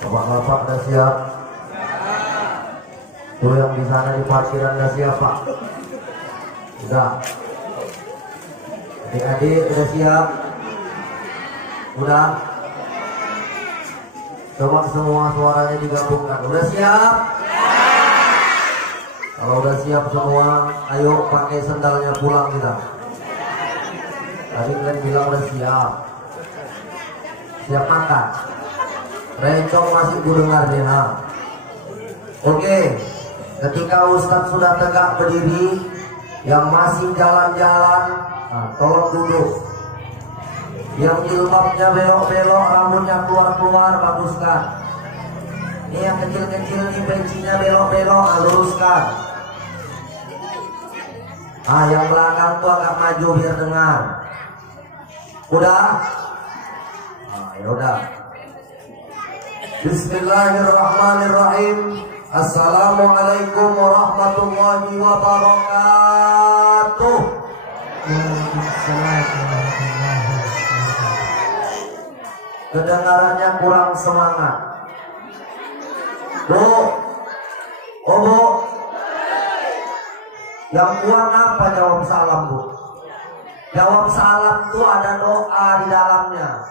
Bapak-bapak udah siap? Tuh yang di sana di parkiran udah siap, Pak? Udah. Adik-adik udah siap? Udah. Coba semua suaranya digabungkan. Udah siap? Kalau udah siap semua, ayo pakai sendalnya pulang kita. Tadi kalian bilang udah siap. Siap makan. Rencong masih ku dengar nih, ha. Oke. Ketika Ustadz sudah tegak berdiri, yang masih jalan-jalan, nah, tolong duduk. Yang jilbabnya belok-belok, rambutnya keluar-keluar, baguskan. Ini yang kecil-kecil nih, pencinya belok-belok, luruskan. Ah, yang belakang tuh agak maju biar dengar. Udah? Ah, ya udah. Bismillahirrahmanirrahim. Assalamualaikum warahmatullahi wabarakatuh. Kedengarannya kurang semangat. Bu, oh bu, yang kuat apa jawab salam, bu? Jawab salam tuh ada doa di dalamnya.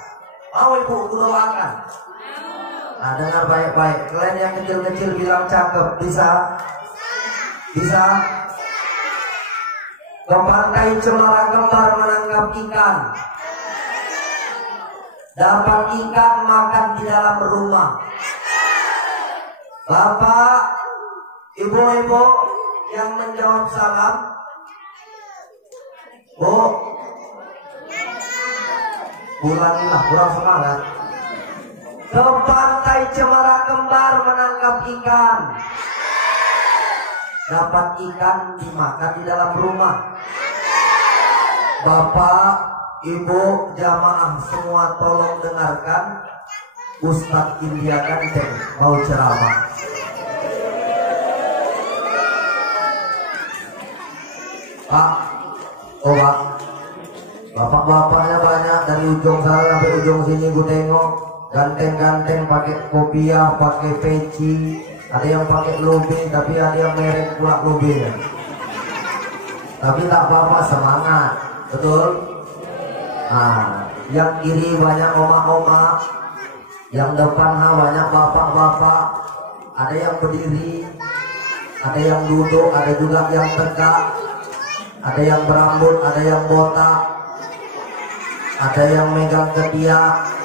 Mau ibu doakan? Nah, dengar baik-baik. Kalian yang kecil-kecil bilang cakep, bisa? Bisa? Ke pantai Cemara Kembar menangkap ikan. Dapat ikan makan di dalam rumah. Bapak, ibu-ibu yang menjawab salam. Bu, ulangilah, kurang semangat. Ke pantai Cemara Kembar menangkap ikan. Dapat ikan dimakan di dalam rumah. Bapak, ibu, jamaah semua tolong dengarkan. Ustadz India Ganteng mau ceramah. Pak, oh Pak, bapak-bapaknya banyak dari ujung sana sampai ujung sini gue tengok. Ganteng-ganteng pakai kopiah, pakai peci, ada yang pakai lobe, tapi ada yang merek pula lobe. Tapi tak apa-apa, semangat, betul? Nah, yang kiri banyak oma-oma, yang depan banyak bapak-bapak, ada yang berdiri, ada yang duduk, ada juga yang tegak, ada yang berambut, ada yang botak, ada yang megang ketiak.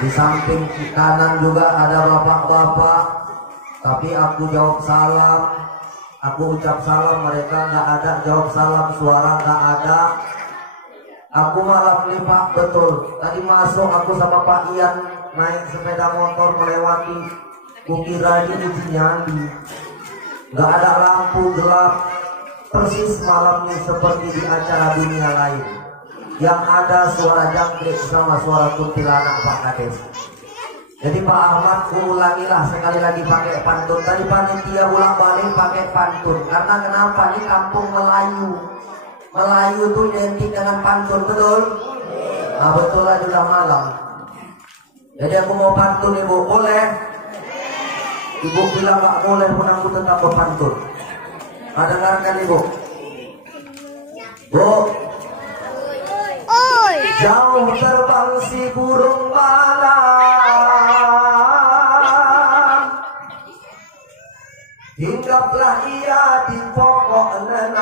Di samping kanan juga ada bapak-bapak, tapi aku jawab salam, aku ucap salam, mereka nggak ada jawab salam, suara nggak ada. Aku malah melipat betul. Tadi masuk aku sama Pak Ian naik sepeda motor melewati, kukira ini nyandi, nggak ada lampu, gelap, persis malamnya seperti di acara dunia lain. Yang ada suara jangkrik sama suara kuntilanak Pak Kades. Jadi Pak Ahmad ulangilah sekali lagi pakai pantun. Tadi panitia ulang balik pakai pantun. Karena kenapa? Ini kampung Melayu. Melayu tuh identik dengan pantun, betul? Nah betul aja udah malam. Jadi aku mau pantun ibu, boleh? Ibu bilang gak boleh pun aku tetap berpantun. Nah, dengarkan ibu. Bu, jauh terbang si burung malam, hinggaplah ia di pokok nenas.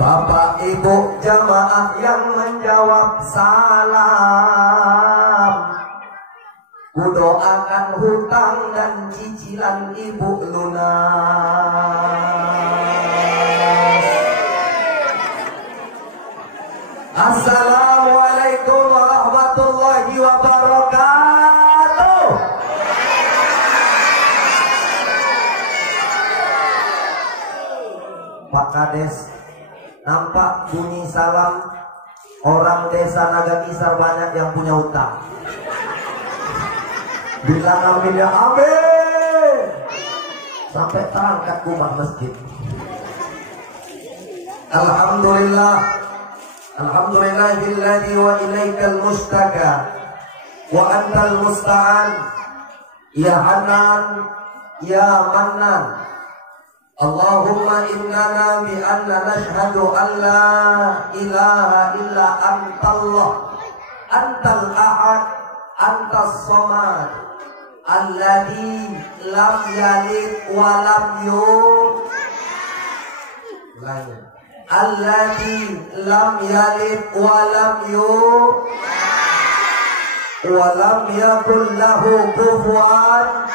Bapak ibu jamaah yang menjawab salam, kudoakan hutang dan cicilan ibu lunas. Assalamualaikum warahmatullahi wabarakatuh. Pak Kades, nampak bunyi salam orang desa Nagakisar banyak yang punya utang. Bilang amin ya amin. Sampai terangkat kubah masjid. Alhamdulillah Alhamdulillahilladzi wa ilaikal mustaka wa antal musta'an. Ya Hanan, ya Mannan. Allahumma innana bi anna nashhadu an la ilaha illa antallah, antal ahad, antas samad, alladzi lam yalid wa lam yulad, alladzi lam yalid wa lam yulad wa lam yakul lahu kufuwan.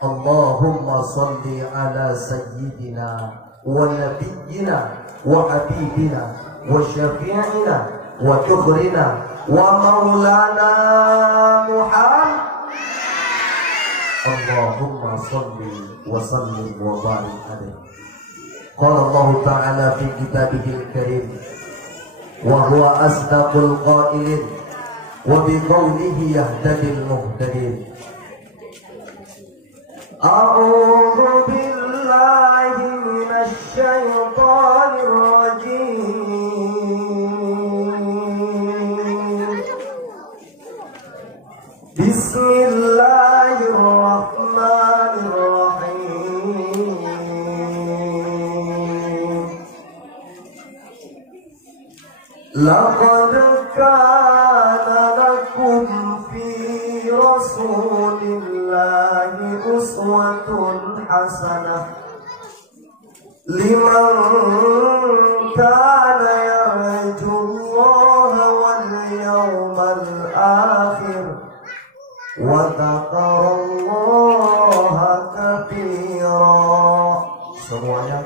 Allahumma salli ala sayyidina wa nabiyyina wa habibina wa syafi'ina wa tukhrina wa maulana Muhammad. Allahumma salli wa sallim wa barik alaihi. Qala Allah ta'ala fi kitabihil karim wa huwa asdaqul qailin wa bi qawlihi yahtadil muhtadin. A'udzu billahi minasy syaithanir rajim. Bismillahirrahmanirrahim. Laqad kana lakum fi rasulillahi uswatun hasanah liman kana yarjullaha wal yawmal akhir wa dzakarallaha katsira. Semuanya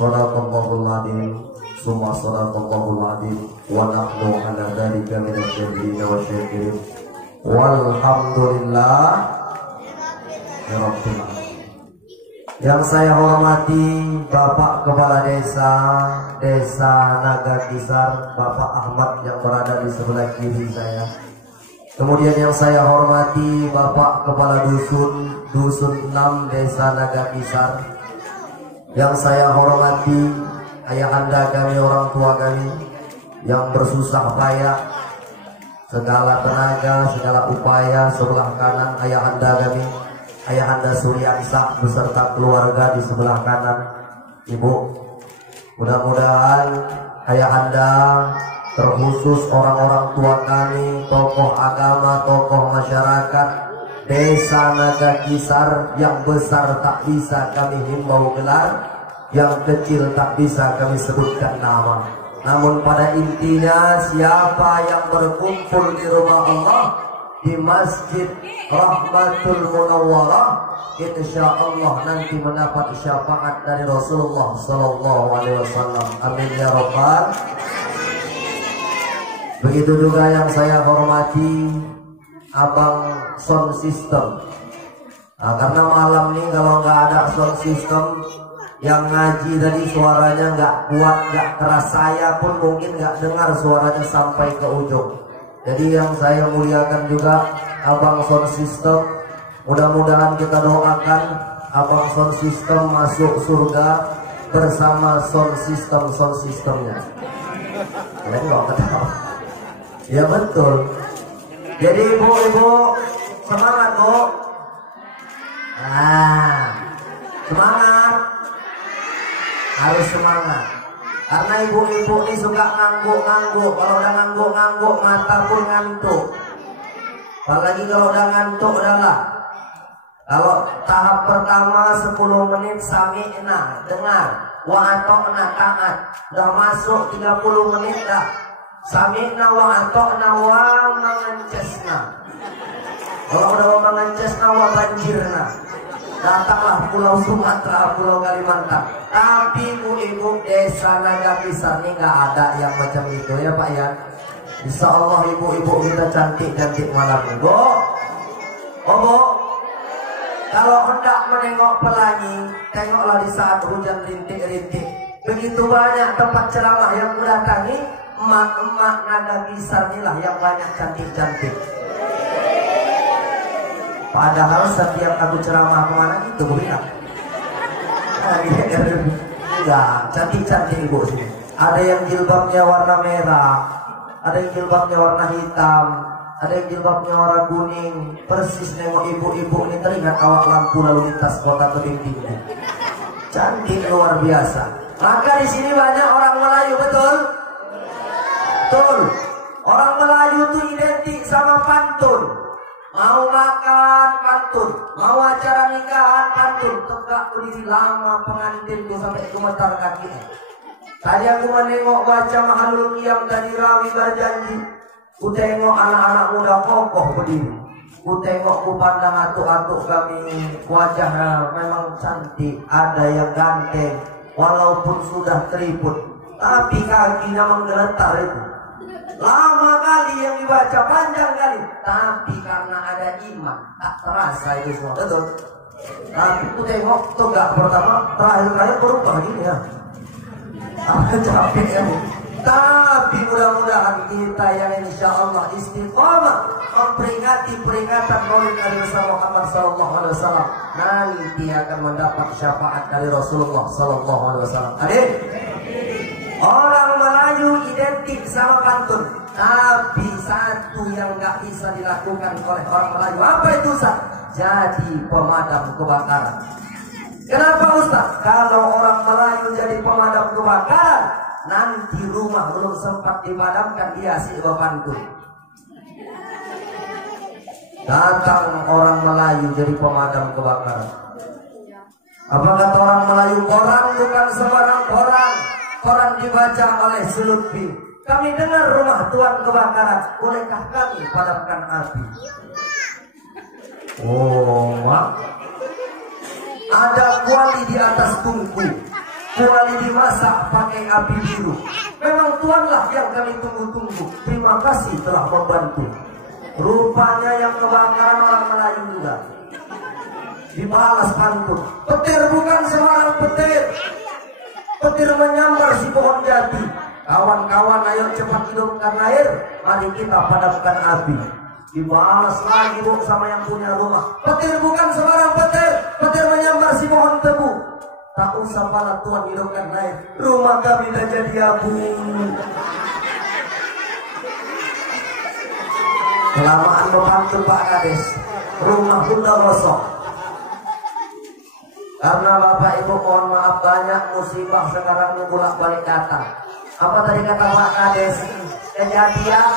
Sadaqallahul adzim. Summa sadaqallahul adzim wa nahnu ala dzalika minasy syahidin wa syakirin. Walhamdulillah ya rabbil alamin. Yang saya hormati Bapak Kepala Desa Nagakisar, Bapak Ahmad yang berada di sebelah kiri saya. Kemudian yang saya hormati Bapak Kepala Dusun 6 Desa Nagakisar. Yang saya hormati ayahanda kami, orang tua kami yang bersusah payah segala tenaga, segala upaya. Sebelah kanan ayahanda kami, ayahanda Suryansah beserta keluarga di sebelah kanan. Ibu, mudah-mudahan ayahanda, terkhusus orang-orang tua kami, tokoh agama, tokoh masyarakat Desa Nagakisar, yang besar tak bisa kami himbau gelar, yang kecil tak bisa kami sebutkan nama. Namun pada intinya, siapa yang berkumpul di rumah Allah, di Masjid Rahmatul Munawwarah, insya Allah nanti mendapat syafaat dari Rasulullah Sallallahu Alaihi Wasallam. Amin ya Rabbal. Begitu juga yang saya hormati Abang sound system. Nah, karena malam ini kalau nggak ada sound system, yang ngaji tadi suaranya nggak kuat, nggak keras, saya pun mungkin nggak dengar suaranya sampai ke ujung. Jadi yang saya muliakan juga Abang sound system, mudah-mudahan kita doakan Abang sound system masuk surga bersama sound systemnya. Kalian nggak ketawa? Ya betul. Jadi ibu-ibu semangat, Bu. Nah, semangat. Harus semangat. Karena ibu-ibu ini suka ngangguk-ngangguk. Kalau udah ngangguk-ngangguk, mata pun ngantuk. Apalagi kalau udah ngantuk adalah. Kalau tahap pertama 10 menit sami'na, dengar. Wa ata'na, taat. Udah masuk 30 menit dah. Sami'na wa ata'na wa mangancesna. Kalau udah mangancesna wa banjirna, datanglah Pulau Sumatera, Pulau Kalimantan. Tapi ibu-ibu Desa Nagakisar ini nggak ada yang macam itu ya Pak ya. Insya Allah ibu-ibu kita cantik-cantik malam ini, Bu. Oh Bu, kalau hendak menengok pelangi, tengoklah di saat hujan rintik-rintik. Begitu banyak tempat ceramah yang mendatangi, emak-emak Nagakisar inilah yang banyak cantik-cantik. Padahal setiap aku ceramah kemana itu gue bilang, Enggak, cantik-cantik ibu sini. Ada yang jilbabnya warna merah, ada yang jilbabnya warna hitam, ada yang jilbabnya warna kuning. Persis nengok ibu-ibu ini teringat awak lampu lalu lintas kota Tebing Tinggi. Cantik luar biasa. Maka di sini banyak orang Melayu, betul? Betul. Orang Melayu tuh identik sama pantun. Mau makan pantun, mau acara nikahan pantun. Tegak berdiri lama pengantin tuh sampai gemetar kakinya. Tadi aku menengok baca Mahalul Qiyam tadi rawi berjanji. Ku tengok anak-anak muda kokoh berdiri. Ku tengok ku pandang atuk-atuk kami, wajahnya memang cantik. Ada yang ganteng, walaupun sudah keriput, tapi kakinya menggeletar itu. Lama kali yang dibaca, panjang kali, tapi karena ada iman tak terasa itu semua, betul. Tapi ku tengok tegak pertama, terakhir berubah gini ya. Capek ya. Tapi mudah-mudahan kita yang insya Allah istiqamah memperingati peringatan Maulid Nabi Muhammad Sallallahu Alaihi Wasallam nanti akan mendapat syafaat dari Rasulullah Sallallahu Alaihi Wasallam. Adik, orang Melayu identik sama pantun, tapi satu yang nggak bisa dilakukan oleh orang Melayu, apa itu Ustaz? Jadi pemadam kebakaran. Kenapa Ustaz? Kalau orang Melayu jadi pemadam kebakaran, nanti rumah belum sempat dipadamkan dia si pantun. Datang orang Melayu jadi pemadam kebakaran. Apa kata orang Melayu? Koran bukan sembarang koran. Koran dibaca oleh Lutfi. Kami dengar rumah tuan kebakaran. Bolehkah kami padamkan api? Oh, mak. Ada kuali di atas tungku. Kuali dimasak pakai api biru. Memang tuanlah yang kami tunggu-tunggu. Terima kasih telah membantu. Rupanya yang kebakaran orang Melayu juga. Dibalas pantun. Petir bukan sembarang petir. Petir menyambar si pohon jati. Kawan-kawan ayo cepat hidupkan air. Mari kita padamkan api. Dibalas lagi bu sama yang punya rumah. Petir bukan sembarang petir. Petir menyambar si pohon tebu. Tak usah pala Tuhan hidupkan air. Rumah kami dah jadi abu. Kelamaan memantun Pak Kades. Rumah pun dah gosong. Karena Bapak Ibu mohon maaf banyak musibah sekarang bolak-balik datang. Apa tadi kata Pak Kades? Kejadian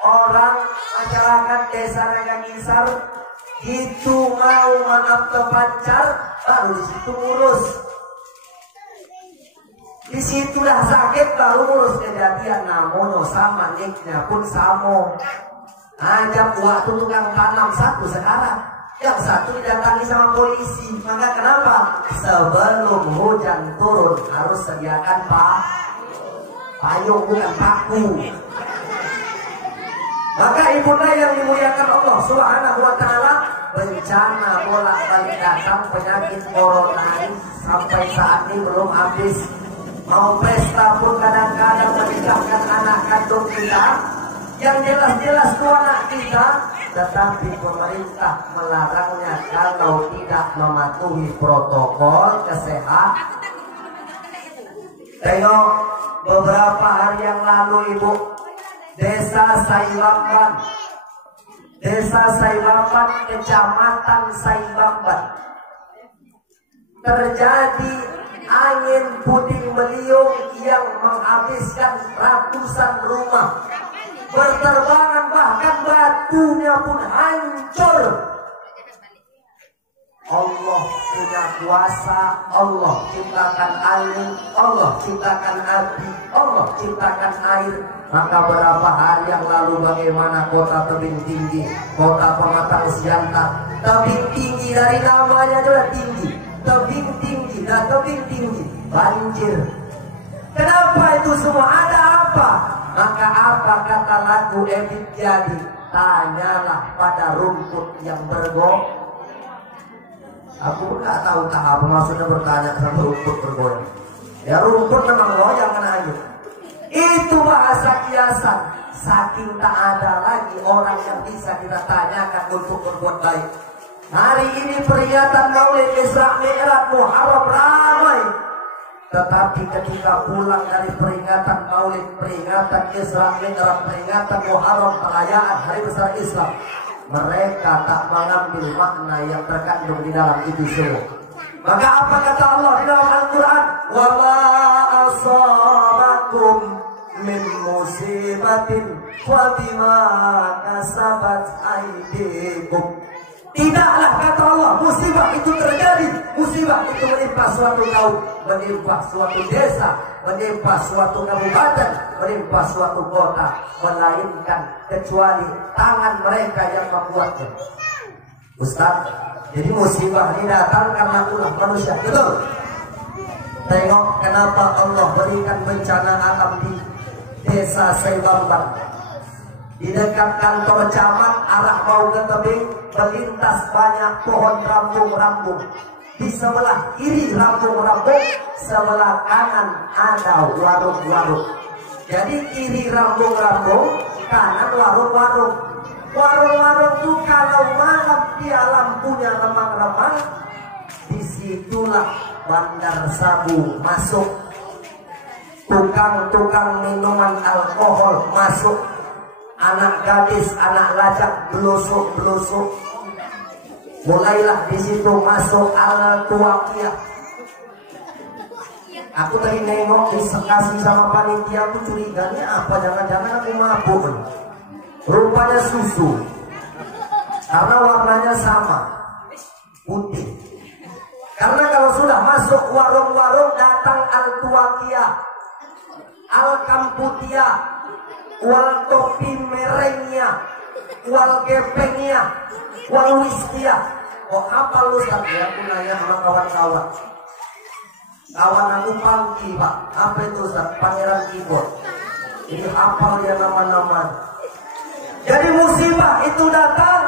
orang masyarakat desa Nagangisar itu mau maaf ke pacar, baru di situ ngurus. Di situ dah sakit baru ngurus kejadian. Namun sama niknya pun sama. Ajak waktu tukang tanam satu sekarang, yang satu didatangi sama polisi. Maka kenapa? Sebelum hujan turun harus sediakan payung bukan paku. Maka ibunda yang dimuliakan Allah Subhanahu wa Ta'ala, bencana bolak-balik datang, penyakit corona sampai saat ini belum habis. Mau pesta pun kadang-kadang menikahkan anak kandung kita, yang jelas-jelas itu anak kita, tetapi pemerintah melarangnya kalau tidak mematuhi protokol kesehatan. Tengok beberapa hari yang lalu Ibu, Desa Saibamban, Kecamatan Saibamban, terjadi angin puting beliung yang menghabiskan ratusan rumah. Berterbangan, bahkan batunya pun hancur. Allah punya kuasa. Allah ciptakan angin, Allah ciptakan api, Allah ciptakan air. Maka berapa hari yang lalu bagaimana kota Tebing Tinggi, kota Pematang Siantar. Tebing tinggi dari namanya sudah tinggi. Tebing tinggi dan tebing tinggi, banjir. Kenapa itu semua? Ada apa? Maka apa kata lagu Ebit Jadi? Tanyalah pada rumput yang bergoyang. Aku nggak tahu apa maksudnya bertanya sama rumput bergoyang. Ya rumput memang goyang kena angin. Itu bahasa kiasan. Saking tak ada lagi orang yang bisa kita tanyakan untuk berbuat baik. Hari ini peringatan Maulid Isra Mi'raj Muharram ramai. Tetapi ketika pulang dari peringatan Maulid, peringatan Isra Mi'raj, peringatan Muharram, perayaan hari besar Islam, mereka tak mengambil makna yang terkandung di dalam itu semua. Maka apa kata Allah di dalam Al-Quran? Wa ma asabakum min musibatin wa bima kasabat aydikum. Tidaklah kata Allah musibah itu terjadi. Musibah itu menimpa suatu kaum, menimpa suatu desa, menimpa suatu kabupaten, menimpa suatu kota, melainkan kecuali tangan mereka yang membuatnya. Ustaz, jadi musibah ini datang karena ulah manusia, betul? Tengok kenapa Allah berikan bencana alam di desa Seibamban. Di dekat kantor camat, arah mau ke tebing, melintas banyak pohon rambung-rambung. Di sebelah kiri rambung-rambung, sebelah kanan ada warung-warung. Jadi kiri rambung-rambung, kanan warung-warung. Warung-warung itu kalau malam dia lampunya remang-remang, disitulah bandar sabu masuk, tukang-tukang minuman alkohol masuk, anak gadis, anak lajak belusuk-belusuk. Mulailah di situ masuk al-tuwaqiyah. Aku tadi nengok disekasi sama panitia, aku curiganya apa? Jangan-jangan aku mabuk. Rupanya susu, karena warnanya sama, putih. Karena kalau sudah masuk warung-warung datang al-tuwaqiyah, al-kamputiyah, wal topi merengnya, wal gepengnya, wal wistia. Kok apa lu Ustaz? Ya aku nanya sama kawan-kawan. Kawan aku Pangki Pak. Apa itu Ustaz? Pangeran keyboard. Ini hafal dia nama-nama. Jadi musibah itu datang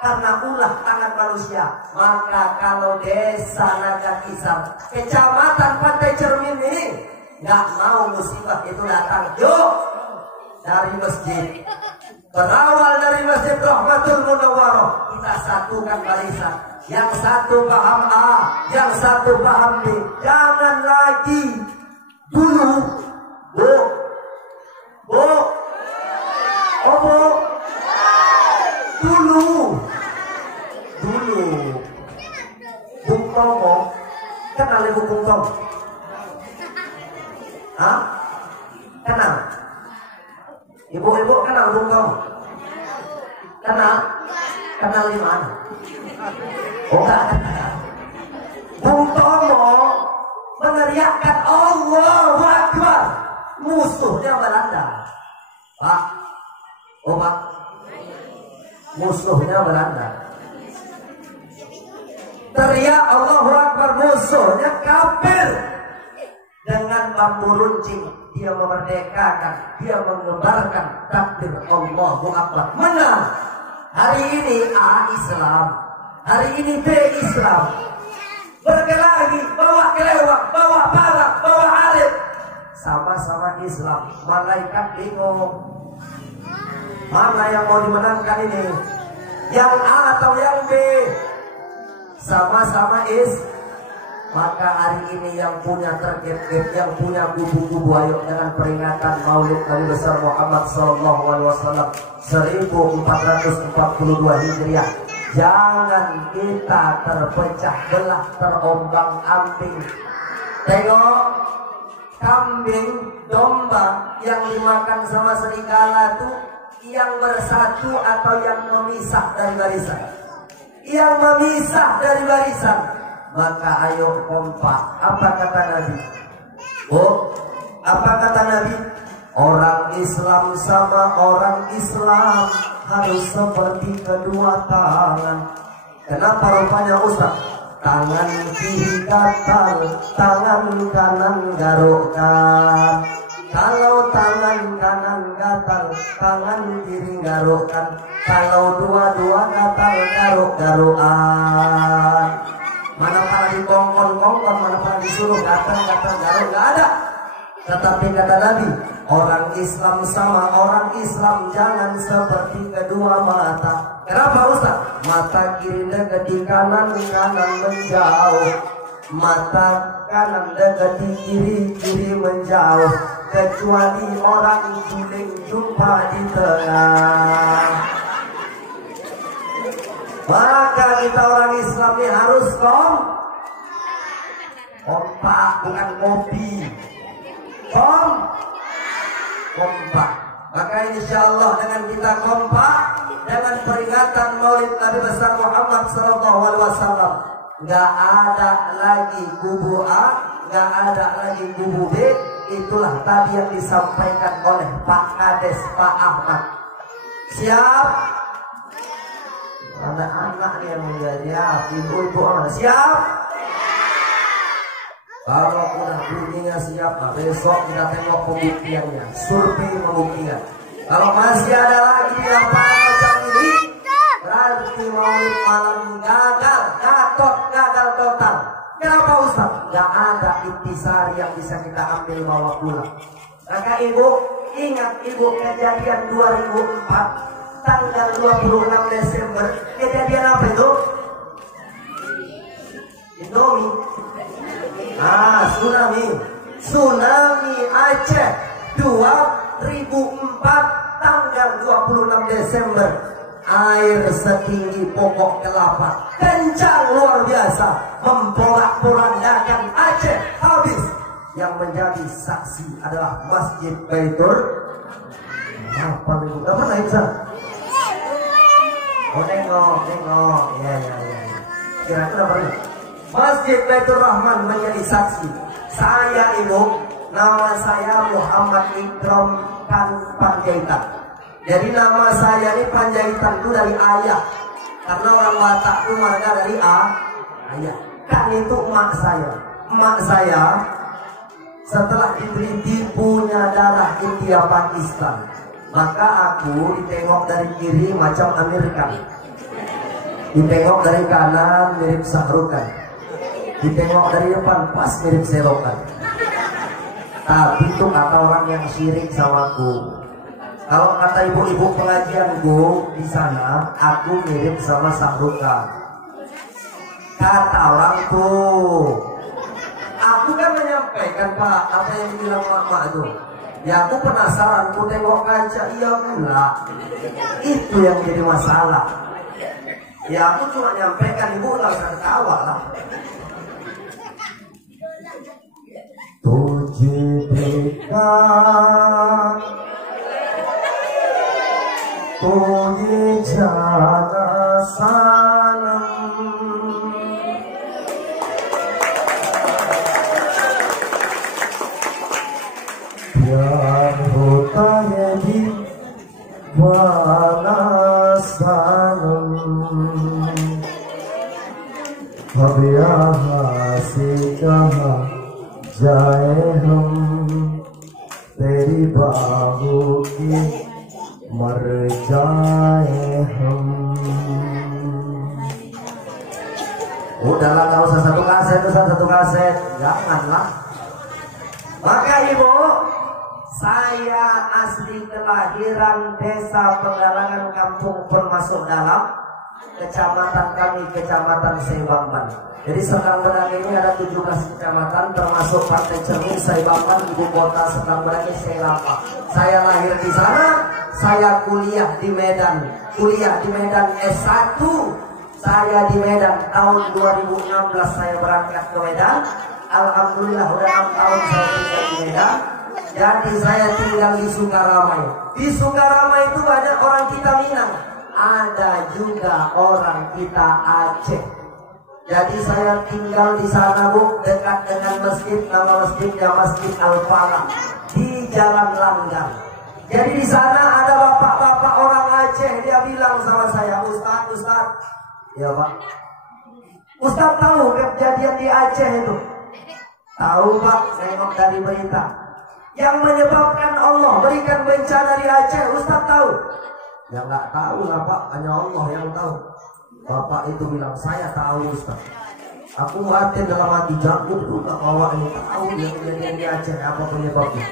karena ulah tangan manusia. Maka kalau desa Nagakisar, kecamatan Pantai Cermin ini nggak mau musibah itu datang, yuk dari masjid, berawal dari Masjid Rahmatul Munawwarah, kita satukan barisan. Yang satu paham A, yang satu paham B. Jangan lagi dulu, Bu, Bu, oh Bu, dulu, Bung Tomo, kenal Ibu Bung Tomo? Hah? Kenal? Ibu-ibu kenal Bung Tomo? Kenal? Kenal di mana? Oh enggak kenal. Bung Tomo meneriakkan Allahu Akbar, musuhnya Belanda. Pak, oh Pak, musuhnya Belanda. Teriak Allahu Akbar, musuhnya kafir. Dengan bambu runcing dia memerdekakan, dia mengembarkan takbir Allahu Akbar. Menang. Hari ini A Islam, hari ini B Islam. Berkelahi, bawa kelewat, bawa parang, bawa alit, sama-sama Islam. Malaikat bingung, mana yang mau dimenangkan ini? Yang A atau yang B? Sama-sama Maka hari ini yang punya target, yang punya kubu-kubu, ayo dengan peringatan Maulid Nabi besar Muhammad SAW 1442 Hijriah. Jangan kita terpecah belah, terombang-ambing. Tengok kambing, domba yang dimakan sama serigala tuh yang bersatu atau yang memisah dari barisan? Yang memisah dari barisan. Maka ayo kompak. Apa kata Nabi? Oh, apa kata Nabi? Orang Islam sama orang Islam harus seperti kedua tangan. Kenapa rupanya Ustaz? Tangan kiri gatal, tangan kanan garukkan. Kalau tangan kanan gatal, tangan kiri garukkan. Kalau dua-dua gatal, garuk-garukan. Mana pernah dikongkon-kongkon, mana pernah disuruh gatal-gatal garuk, nggak ada. Tetapi kata Nabi, orang Islam sama orang Islam jangan seperti kedua mata. Kenapa Ustaz? Mata kiri dekat di kanan, kanan menjauh. Mata kanan dekati kiri, kiri menjauh, kecuali orang juling jumpa di tengah. Maka kita orang Islam ini harus kompak, bukan kopi. Kompak. Maka insya Allah dengan kita kompak, dengan peringatan Maulid Nabi besar Muhammad SAW, nggak ada lagi kubu A, nggak ada lagi kubu B. Itulah tadi yang disampaikan oleh Pak Kades, Pak Ahmad. Siap? Anak-anak yang menjadi ibu-ibu siap? Kalau udah bunyinya siap, nah besok kita tengok pembuktiannya. Survei membuktikan. Kalau masih ada lagi yang macam ini, berarti Maulid malam gagal, gagal total. Kenapa Ustaz? Gak ada intisari yang bisa kita ambil bawa pulang. Maka ibu, ingat ibu kejadian 2004 tanggal 26 Desember. Kejadian apa itu? Indomie. Tsunami Aceh 2004 tanggal 26 Desember. Air setinggi pokok kelapa, kencang luar biasa, memporak-porandakan Aceh habis. Yang menjadi saksi adalah Masjid Baitur. Apa itu? Gak pernah itu? Oh nengok. Ya. Kira-kira pernah. Masjid Baitur Rahman menjadi saksi. Saya ibu, nama saya Muhammad Ikram Panjaitan. Jadi nama saya ini Panjaitan itu dari ayah. Karena orang Batak itu marga dari ayah. Kan itu emak saya. Emak saya setelah diteliti punya darah India Pakistan. Maka aku ditengok dari kiri macam Amerika. Ditengok dari kanan mirip Sahrukan. Ditengok dari depan pas mirip Selokan. Tapi itu kata orang yang syirik sama aku. Kalau kata ibu-ibu pengajianku di sana, aku mirip sama Sahrukan. Kata orangku. Aku kan menyampaikan Pak, apa yang bilang mak itu. Ya aku penasaran, aku tengok kaca, iya pula. Itu yang jadi masalah. Ya aku cuma nyampaikan, ibu nggak usah ketawa lah. तुझे जाना सनम प्यार होता है दीवाना सनम अब यहाँ से कहाँ जाए हम तेरी बाहों की मर जाए हम. Udahlah, gak usah satu kaset, janganlah. Maka ibu, saya asli kelahiran desa Penggalangan, kampung Permasuk Dalam, kecamatan kami, kecamatan Saibamban. Jadi Serdang Bedagai ini ada 17 kecamatan, termasuk Pantai Cermin, Saibamban, ibu kota Serdang Bedagai, Selapa. Saya lahir di sana. Saya kuliah di Medan S1. Saya di Medan tahun 2016 saya berangkat ke Medan. Alhamdulillah udah 6 tahun saya tinggal di Medan. Jadi saya tinggal di Sukaramai. Di Sukaramai itu banyak orang kita Minang. Ada juga orang kita Aceh. Jadi saya tinggal di sana bu, dekat dengan masjid, nama masjidnya Masjid Al-Falah di Jalan Langgar. Jadi di sana ada bapak-bapak orang Aceh, dia bilang sama saya, Ustaz, ya Pak, Ustaz tahu kejadian di Aceh itu? Tahu Pak, nengok dari berita. Yang menyebabkan Allah berikan bencana di Aceh, Ustaz tahu? Ya nggak tahu lah Pak, hanya Allah yang tahu. Bapak itu bilang, saya tahu Ustaz. Aku batin dalam hati, jangan juga bawa ini tahu yang kejadian di Aceh apa penyebabnya.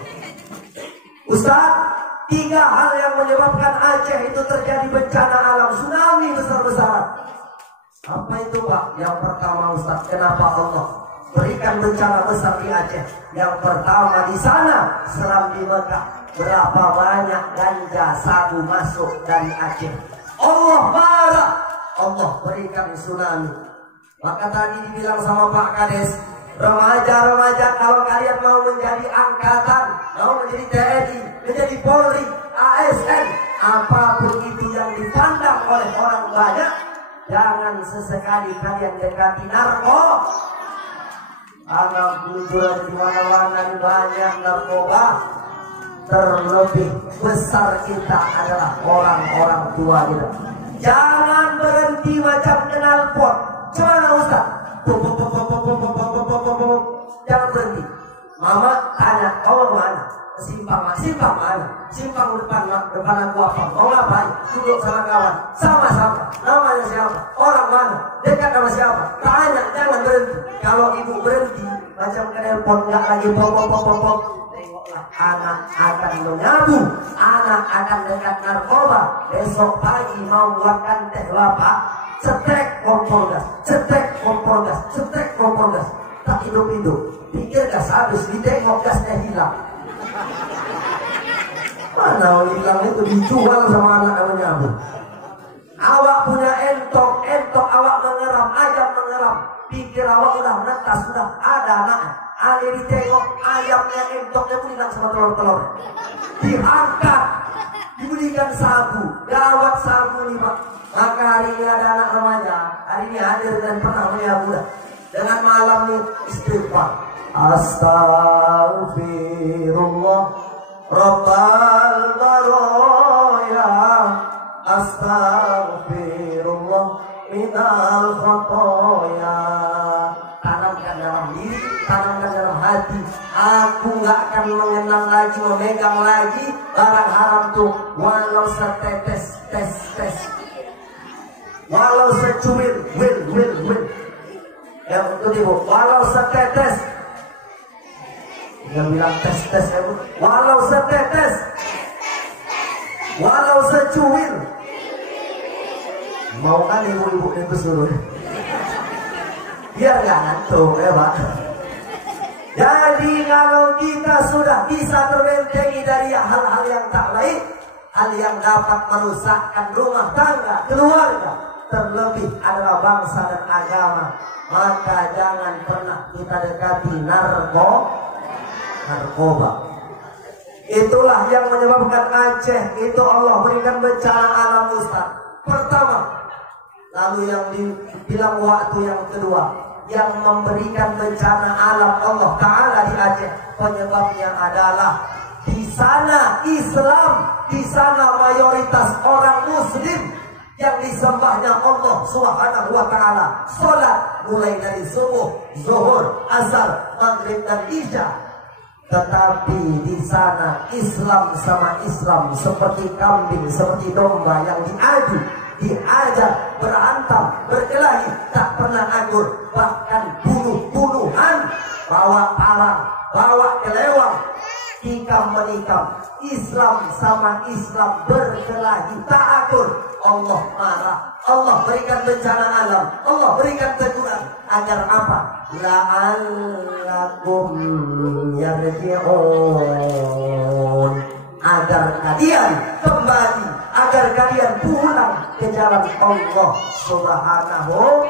Ustaz, 3 hal yang menyebabkan Aceh itu terjadi bencana alam, tsunami besar-besaran. Apa itu Pak? Yang pertama Ustaz, kenapa Allah berikan bencana besar di Aceh. Yang pertama di sana seram di Mekah, berapa banyak ganja sabu masuk dari Aceh. Allah marah, Allah berikan tsunami. Maka tadi dibilang sama Pak Kades, remaja-remaja kalau kalian mau menjadi angkatan, mau menjadi TNI, menjadi Polri, ASN, apapun itu yang dipandang oleh orang banyak, jangan sesekali kalian dekati narko. Anak bujuran di mana-mana banyak narkoba. Terlebih besar kita adalah orang-orang tua kita. Jangan berhenti macam knalpot. Gimana Ustaz? Jangan berhenti. Mama tanya, kau mana? Simpang mana? Simpang depan aku apa? Mau ngapain? Duduk sama kawan. Sama-sama. Namanya siapa? Orang mana? Dekat sama siapa? Tanya, jangan berhenti. Kalau ibu berhenti, macam knalpot nggak lagi pop. Tengoklah, anak akan menyabu, anak akan dekat narkoba. Besok pagi mau buatkan teh bapak, cetek kompor gas. Tak hidup-hidup, pikir gas habis, ditengok gasnya hilang. Mana hilang itu dijual sama anak yang menyabu. Awak punya entok awak mengeram, ayam mengeram. Pikir awak udah menetas, sudah ada anaknya. Ada ditengok ayamnya, entoknya pun hilang sama telur-telur. Diangkat, diberikan sabu, gawat sabu nih Pak. Maka hari ini ada anak remaja, hari ini hadir dan pernah menyabu. Dengan malam nih istighfar. Astaghfirullah Rabbal baraya, astaghfirullah minal khotoya. Tanamkan dalam diri, tanamkan dalam hati. Aku gak akan mengenal lagi, memegang lagi barang haram tuh, walau setetes tes, walau secuil will. Yang untuk ibu, walau setetes. Yang bilang tes ya bu. Walau setetes, walau secuil. Mau kan ibu-ibu itu suruh, biar gak ngantuk ya Pak. Jadi kalau kita sudah bisa terbentengi dari hal-hal yang tak baik, hal yang dapat merusakkan rumah tangga, keluarga, terlebih adalah bangsa dan agama, maka jangan pernah kita dekati narkoba. Itulah yang menyebabkan Aceh itu Allah berikan bencana alam Ustaz. Pertama, lalu yang dibilang waktu yang kedua, yang memberikan bencana alam Allah Ta'ala di Aceh, penyebabnya adalah di sana Islam, di sana mayoritas orang Muslim, yang disembahnya Allah Subhanahu wa Ta'ala. Salat mulai dari subuh, zuhur, asar, maghrib dan isya. Tetapi di sana Islam sama Islam seperti kambing, seperti domba yang diadu, diajar, berantem, berkelahi, tak pernah akur, bahkan bunuh-bunuhan, bawa parang, bawa kelewang, tikam menikam. Islam sama Islam berkelahi, tak akur. Allah marah, Allah berikan bencana alam, Allah berikan teguran. Agar apa? La'allakum yarji'un, agar kalian kembali, agar kalian pulang ke jalan Allah Subhanahu.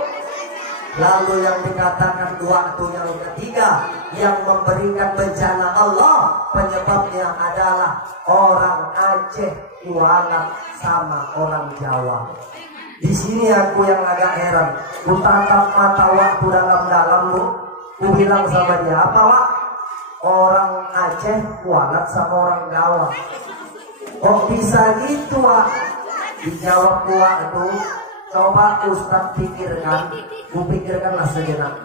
Lalu yang dikatakan waktu yang ketiga, yang memberikan bencana Allah, penyebabnya adalah orang Aceh kualat sama orang Jawa. Di sini aku yang agak heran, ku tatap mata waktu dalam-dalam lu, ku bilang sama dia, apa Wak? Orang Aceh kualat sama orang Jawa. Kok bisa gitu Wak? Dijawab waktu, coba Ustaz pikirkan, ku pikirkanlah sejenak.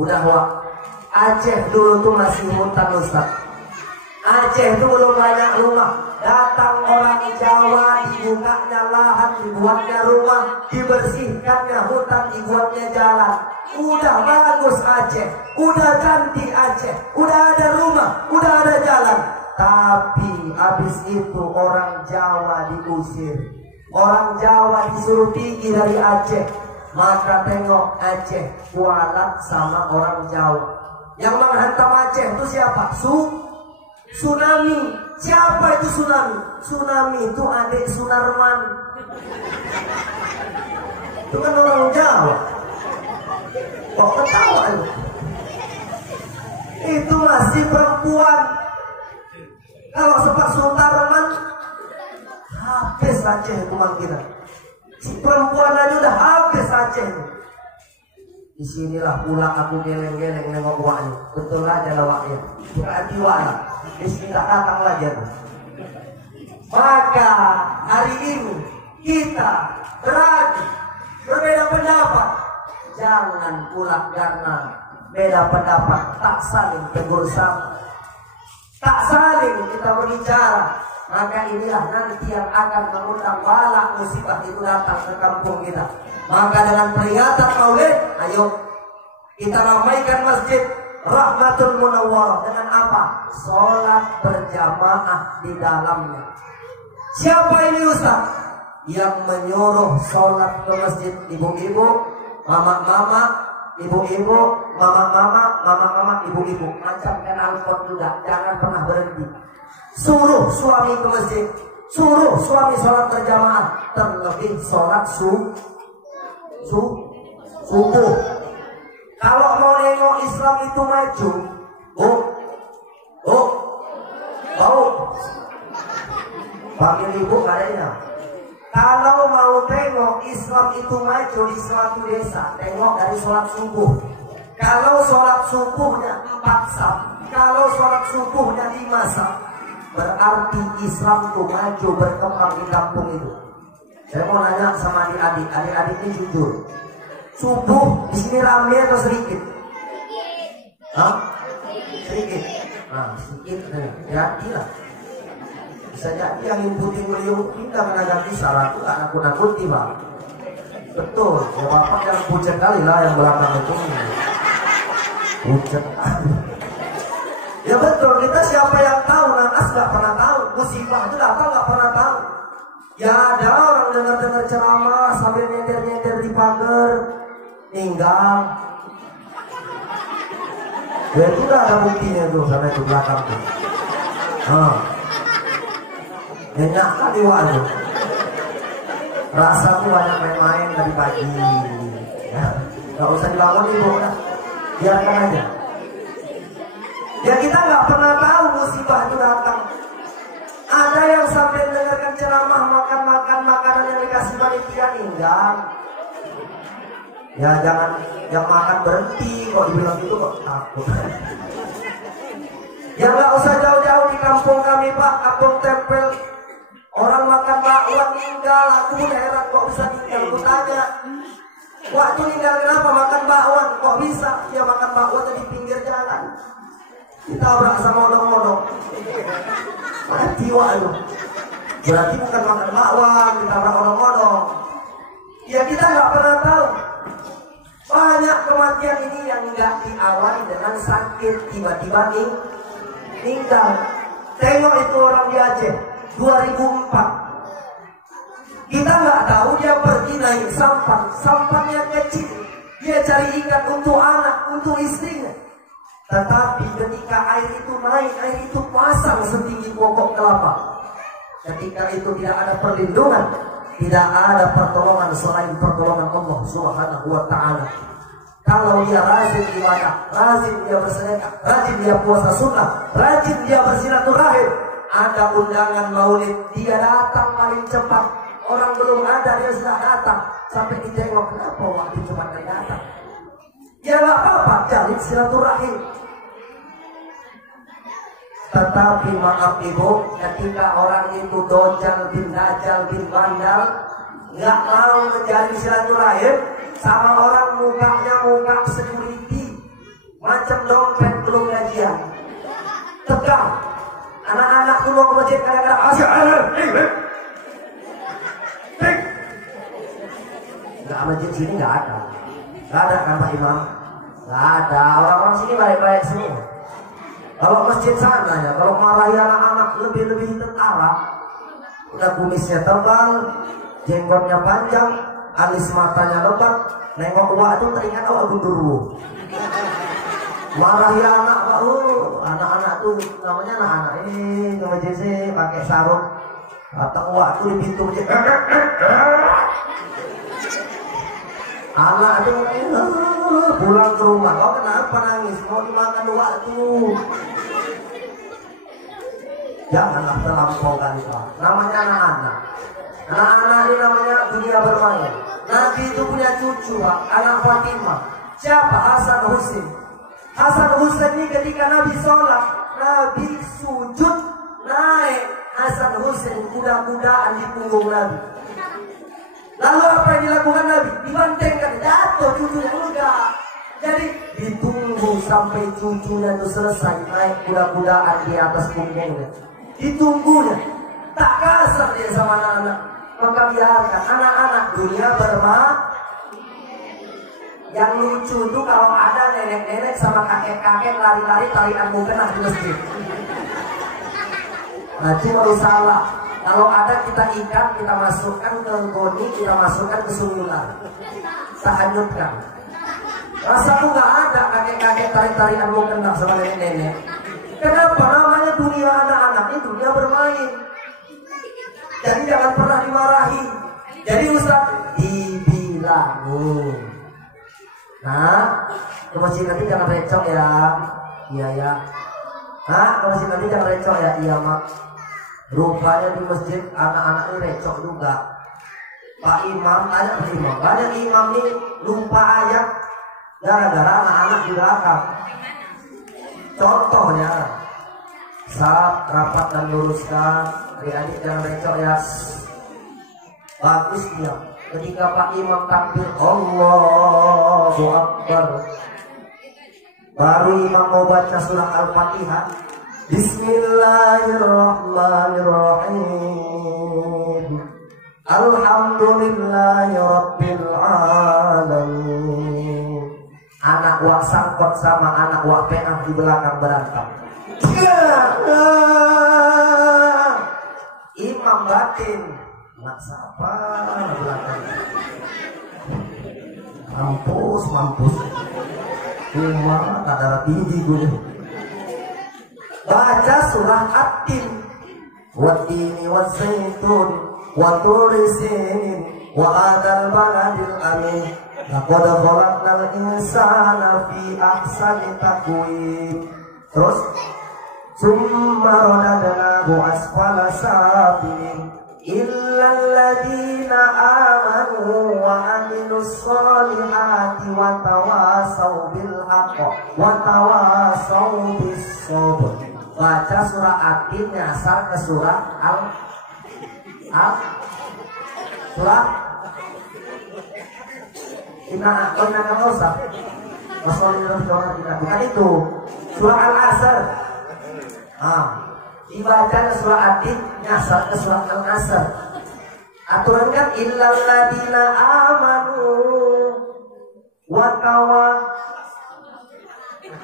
Udah Wak, Aceh dulu tuh masih hutan Ustaz. Aceh itu belum banyak rumah. Datang orang Jawa, dibukanya lahan, dibuatnya rumah, dibersihkannya hutan, dibuatnya jalan. Udah bagus Aceh, udah cantik Aceh, udah ada rumah, udah ada jalan. Tapi habis itu orang Jawa diusir. Orang Jawa disuruh pergi dari Aceh. Maka tengok Aceh kualat sama orang Jawa. Yang menghantam Aceh itu siapa? Tsunami. Siapa itu tsunami? Tsunami itu adik Sunarman. Itu kan orang Jawa. Kok ketawa itu? Itu masih perempuan. Kalau sempat Sunarman, habis Aceh itu mangkiran. Si perempuan aja udah habis Aceh itu. Disinilah pula aku geleng-geleng nengok waknya. Betul aja lah waknya. Berarti waknya. Bismillah datang lagi aku. Maka hari ini kita berani berbeda pendapat. Jangan pula karena beda pendapat tak saling tegur sapa, tak saling kita berbicara. Maka inilah nanti yang akan mengundang bala musibah itu datang ke kampung kita. Maka dengan peringatan Maulid, ayo kita ramaikan masjid Rahmatul Munawwarah dengan apa? Sholat berjamaah di dalamnya. Siapa ini Ustaz? Yang menyuruh sholat ke masjid? Ibu-ibu, mama-mama, ibu-ibu, mama-mama, ibu-ibu. Macam kenalpot juga, jangan pernah berhenti. Suruh suami ke masjid, suruh suami sholat berjamaah, terlebih sholat subuh. Kalau mau nengok Islam itu maju, panggil ibu kayaknya. Kalau mau tengok Islam itu maju di suatu desa, tengok dari sholat subuh. Kalau sholat subuhnya 4 saf, kalau sholat subuhnya 5 saf, berarti Islam itu maju berkembang di kampung itu. Saya mau nanya sama adik-adik ini jujur. Subuh di sini ramai atau sedikit? Hah? Sedikit. Nah, sedikit. Jadilah. Bisa jadi yang ngikutin beliau kita kena ganti salah itu gak nakut-nakuti Pak. Betul. Ya Bapak jangan pucat kali lah yang belakang itu. Pucat. Ya betul. Kita siapa yang tahu? Nanas gak pernah tahu. Musibah itu datang gak pernah tahu. Ya ada orang dengar-dengar ceramah sambil nyender-nyender di pagar. Tinggal. Ya itu udah ada buktinya tuh sampai ke belakang tuh. Nyenyak kali waktu. Rasa tuh banyak main-main dari pagi. Ya, gak usah dibangun ibu, nah. Biarkan aja. Ya kita nggak pernah tahu musibah itu datang. Ada yang sampai mendengarkan ceramah makan makanan yang dikasih panitia enggak. Ya jangan yang makan berhenti kok dibilang gitu kok takut. Ya nggak usah jauh-jauh di kampung kami Pak, kampung Tempel. Orang makan bakwan meninggal, aku pun heran kok bisa meninggal. Aku tanya, waktu meninggal kenapa makan bakwan? Kok bisa? Ya makan bakwan di pinggir jalan. Ditabrak sama odong-odong. Mati waktu. Berarti bukan makan bakwan, ditabrak odong-odong. Ya kita nggak pernah tahu. Banyak kematian ini yang nggak diawali dengan sakit tiba-tiba meninggal. Tengok itu orang di Aceh 2004. Kita nggak tahu dia pergi naik sampahnya kecil. Dia cari ikan untuk anak, untuk istrinya. Tetapi ketika air itu naik, air itu pasang setinggi pokok kelapa. Ketika itu tidak ada perlindungan, tidak ada pertolongan selain pertolongan Allah Subhanahu wa Ta'ala. Kalau dia rajin ibadah, rajin dia bersedekah, rajin dia puasa sunnah, rajin dia bersilaturahim, ada undangan maulid, dia datang paling cepat. Orang belum ada dia sudah datang. Sampai ditengok, kenapa waktu cepat dia datang? Ya gak apa-apa, jalin silaturahim. Tetapi maaf ibu, ketika orang itu dojal bin dajal bin bandal, nggak mau menjalin silaturahim sama orang mukanya muka security, macam dompet belum gajian, tegang. Anak-anak tuh mau ke masjid kadang-kadang nggak masjid sini nggak ada kan Pak Imam, nggak ada. Orang-orang sini baik-baik semua. Kalau masjid sana ya, kalau marahi anak-anak lebih tentara, udah kumisnya tebal, jenggotnya panjang, alis matanya lebat, nengok uak tuh teringat awak gundurwo. Marahi anak pak, anak-anak tuh namanya anak-anak ini ke JC pakai sarung. Datang uak tuh di pintu masjid. Anak itu pulang ke rumah, kau kenapa nangis? Mau dimakan uak tuh. Janganlah terlampaukan itu. Namanya anak-anak. Anak-anak ini namanya dunia bermain. Nabi itu punya cucu, anak Fatimah. Siapa? Hasan Husain. Hasan Husain ini ketika Nabi sholat, Nabi sujud naik Hasan Husain kuda-kudaan di punggung Nabi. Lalu apa yang dilakukan Nabi? Dibantengkan, jatuh cucunya enggak. Jadi ditunggu sampai cucunya itu selesai naik kuda-kudaan di atas punggungnya. Ditunggunya, tak kasar dia sama anak-anak. Maka biarkan anak-anak dunia bermain. Yang lucu itu kalau ada nenek-nenek sama kakek-kakek lari-lari tarian mukena di masjid. Nah itu baru salah. Kalau ada kita ikat, kita masukkan ke goni, kita masukkan ke sumulan. Kita hanyutkan. Rasa aku gak ada kakek-kakek tarik-tarian mukena sama nenek-nenek. Kenapa? Namanya dunia anak-anak ini dunia bermain. Jadi jangan pernah dimarahi. Jadi Ustaz dibilangin. Nah, ke masjid nanti jangan recok ya. Iya ya. Nah, ke masjid nanti jangan recok ya. Iya mak. Rupanya di masjid anak-anak ini recok juga. Pak Imam, tanya Pak Imam. Banyak imam ini lupa ayat gara-gara anak-anak di belakang. Contohnya, saat rapat dan luruskan, adik-adik jangan recok ya. Bagus dia. Ketika Pak Imam takbir Allahu Akbar, baru imam mau baca surah Al-Fatihah. Bismillahirrahmanirrahim. Alhamdulillahi Rabbil Alamin. Anak wak sangkot sama anak wak peah di belakang berantem. Imam batin. Nak siapa belakang? Mampus. Cuma tak ada tinggi gue. Baca surah At-Tin. Wat-tini wat-zaitun wa turi sinin wa hadzal baladil amin. Laqad khalaqnal insana fi ahsani taqwim. Terus summa radadnahu asfala safilin illal ladzina amanu wa amilus solihati wa tawasaw bil haqqi wa tawasaw bis sabr. Baca surah At-Tin nyasar ke surah surah Inna Kausa. Bukan itu. Surah Al-Asr. Dibaca ke surah At-Tin, nyasar ke surah Al-Asr. Aturan kan illal ladina amanu wa tawa.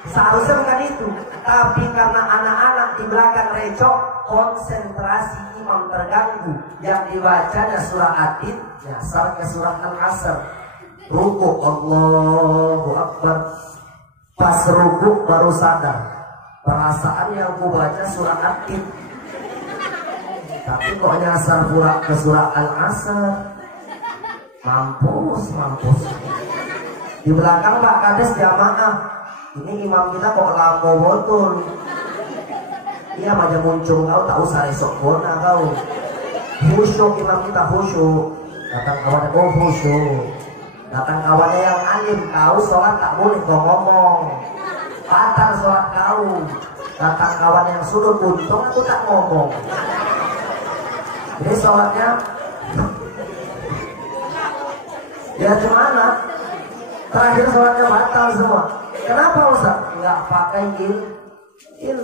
Seharusnya bukan itu. Tapi karena anak-anak di belakang recok, konsentrasi imam terganggu. Yang dibacanya surah At-Tin, nyasar ke surah Al-Asr. Ruku Allahu Akbar. Pas ruku baru sadar, perasaan yang ku baca surah At-Tin, tapi kok nyasar pura ke surah Al-Asr. Mampus. Di belakang Pak Kades jamaah. Ini imam kita kok lama betul. Iya macam muncul kau tak usah esok bona kau. Khusyuk imam kita khusyuk. Datang kawannya khusyuk. Datang kawannya yang alim, kau sholat tak boleh kau ngomong. Batal sholat kau. Datang kawan yang sudut untung aku tak ngomong. Jadi sholatnya ya gimana? Terakhir sholatnya batal semua. Kenapa Ustaz? Nggak pakai il.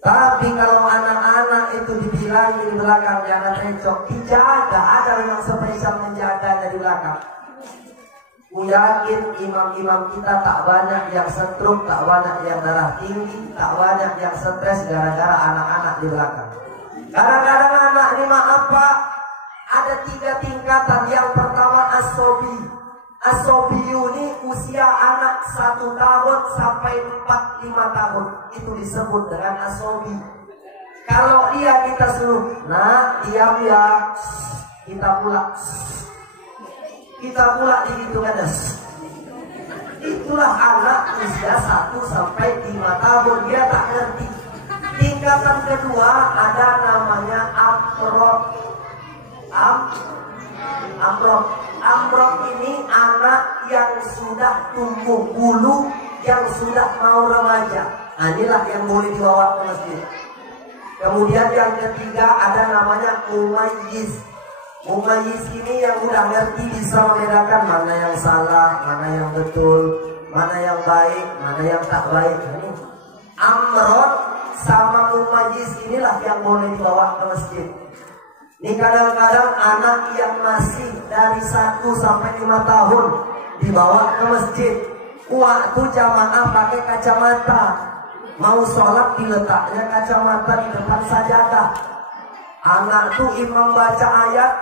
Tapi kalau anak-anak itu dibilang di belakang jangan recok, dijaga. Ada memang spesial menjaganya di belakang. Ku yakin imam-imam kita tak banyak yang stroke, tak banyak yang darah tinggi, tak banyak yang stres gara-gara anak-anak di belakang. Kadang-kadang anak ini maaf Pak, ada 3 tingkatan. Yang pertama asobi. Asobiyu ini usia anak 1 tahun sampai 4-5 tahun. Itu disebut dengan asobi. Kalau dia kita suruh, nah diam ya, kita pula dihitungan. Itulah anak usia 1 sampai 5 tahun. Dia tak ngerti. Tingkatan kedua ada namanya amrod. Amrod ini anak yang sudah tumbuh bulu, yang sudah mau remaja. Nah, inilah yang boleh dibawa ke masjid. Kemudian yang ketiga ada namanya mumayyiz. Mumayyiz ini yang udah ngerti, bisa membedakan mana yang salah, mana yang betul, mana yang baik, mana yang tak baik. Amrod sama mumayyiz inilah yang boleh dibawa ke masjid. Ini kadang-kadang anak yang masih dari 1 sampai 5 tahun dibawa ke masjid. Waktu jamaah pakai kacamata, mau sholat diletaknya kacamata di depan sajadah. Anak tuh imam baca ayat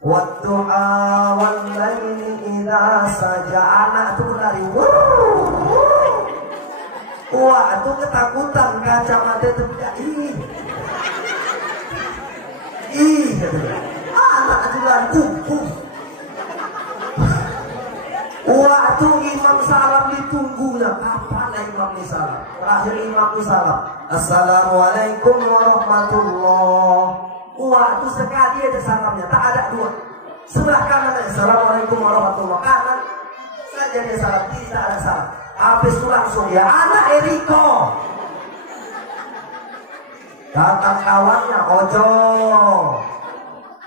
waddu'a wal laili idza saja, anak tuh lari. Waktu ketakutan kacamata itu anak jualan waktu imam salam ditunggunya. Kapan imam ini salam? Terakhir imam itu salam, assalamualaikum warahmatullah. Waktu sekali aja salamnya, tak ada dua. Sebelah kanan aja, assalamualaikum warahmatullah. Kanan saja dia salam, tidak ada salam. Habis itu langsung ya, anak Eriko. Datang kawannya,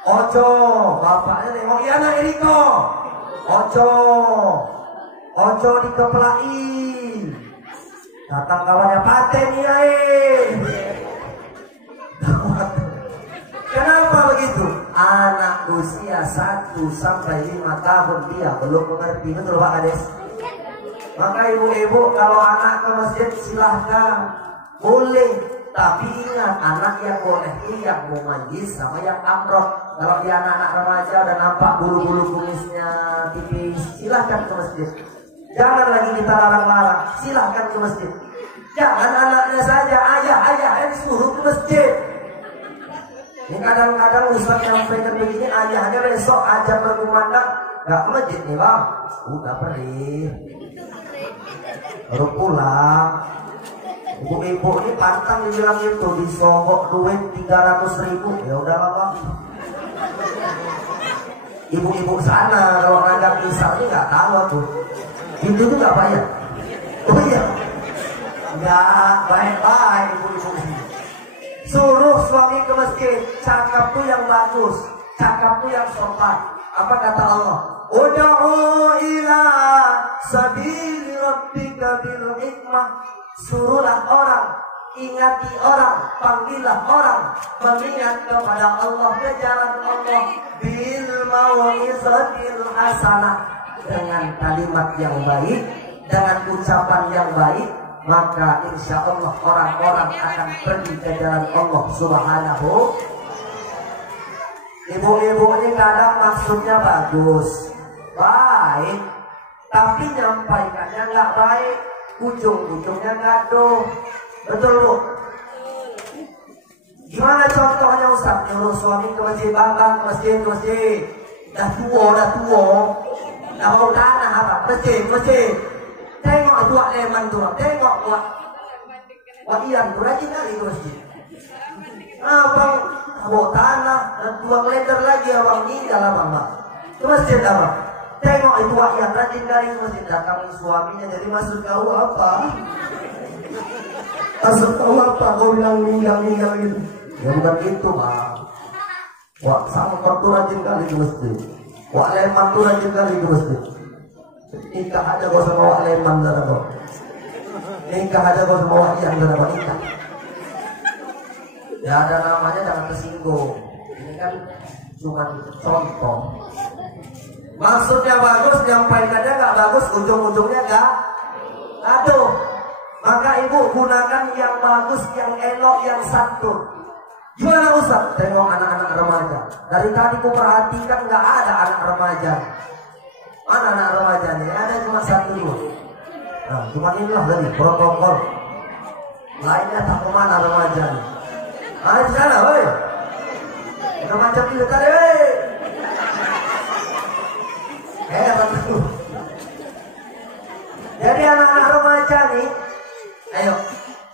Ojo, bapaknya nengok, ya anak Eriko. Ojo dikeplain. Datang kawannya, paten ya. Kenapa begitu? Anak usia 1 sampai 5 tahun dia belum mengerti, betul Pak Kades? Maka ibu-ibu kalau anak ke masjid silahkan, boleh. Tapi ingat, anak yang boleh ini yang mumayyiz sama yang amrod. Kalau dia anak-anak remaja dan nampak bulu-bulu kumisnya tipis, silahkan ke masjid. Jangan lagi kita larang-larang, silahkan ke masjid. Jangan anaknya saja, ayah disuruh ke masjid. Ini kadang-kadang Ustaz nyampaikan begini, ayahnya besok ajak berkumandang, gak ke masjid nih bang, udah perih, baru pulang. Ibu-ibu ini pantang dibilang itu, disogok duit 300.000, ya udahlah bang. Ibu-ibu sana kalau ngadang misal ini nggak tahu tuh, itu tuh nggak bayar. Oh iya, nggak baik-baik ibu-ibu ini. Suruh suami ke masjid, cakap tuh yang bagus, cakap tuh yang sopan. Apa kata Allah? Ud'u ila sabili rabbika bil hikmah. Suruhlah orang, ingati orang, panggillah orang mengingat kepada Allah, ke jalan Allah, bil mau'izatil hasanah, dengan kalimat yang baik, dengan ucapan yang baik, maka insya Allah orang-orang akan pergi ke jalan Allah Subhanahu. Ibu-ibu ini kadang maksudnya bagus, baik, tapi nyampaikannya nggak baik, ujung-ujungnya gaduh. Betul Bu? Gimana contohnya Ustaz? Nyuruh suami ke masjid, bang, ke masjid. Dah tua, dah mau tanah apa? Masjid. Tengok dua leman tuh, tengok wah iya, tuh rajin kali ke masjid. Abang bawa tanah, dan 2 liter lagi abang ini dalam abang. Ke masjid abang. Tengok itu yang rajin kali ke masjid. Datang suaminya, jadi maksud kau apa? Maksud kau apa? Kau bilang meninggal gitu. Ya bukan gitu bang. Wah sama tuh rajin kali ke masjid. Wah leman tuh rajin kali ke masjid. Nikah aja kau sama wak leman dan kau. Nikah aja kau sama wak yang dan kau nikah. Ya ada namanya, jangan tersinggung. Ini kan cuma contoh. Maksudnya bagus, nyampaikannya nggak bagus, ujung-ujungnya nggak. Aduh. Maka ibu gunakan yang bagus, yang elok, yang santun. Gimana Ustaz? Tengok anak-anak remaja. Dari tadi ku perhatikan nggak ada anak remaja. Mana anak remajanya? Ada cuma satu dua. Nah, cuma inilah tadi protokol. Lainnya tak kemana remajanya. Ada di sana, woi. Remaja kita tadi, woi. Betul. Jadi anak-anak remaja nih, ayo,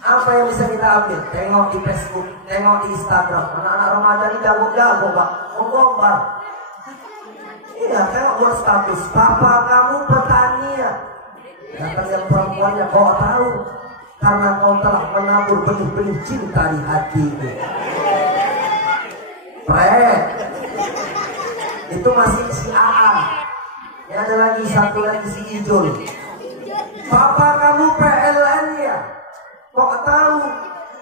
apa yang bisa kita ambil? Tengok di Facebook, tengok di Instagram. Anak-anak remaja ini jago-jago, Pak. Ngombar. Iya, tengok buat status. Papa kamu petani ya. Kata yang perempuannya, kau tahu, karena kau telah menabur benih-benih cinta di hatiku. Itu masih si Aan. Ya, ada lagi satu lagi si Ijul. Papa kamu PLN ya. Kok tahu?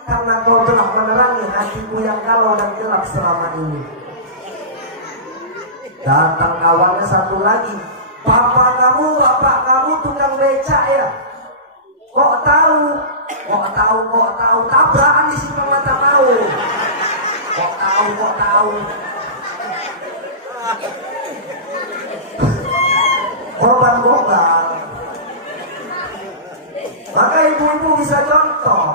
Karena kau telah menerangi hatiku yang galau dan gelap selama ini. Datang kawannya satu lagi. Papa kamu, bapak kamu tukang becak ya. Kok tahu? Kok tahu. Tabrakan di simpang mata tahu. Kok tahu. Korban. Maka ibu-ibu bisa contoh.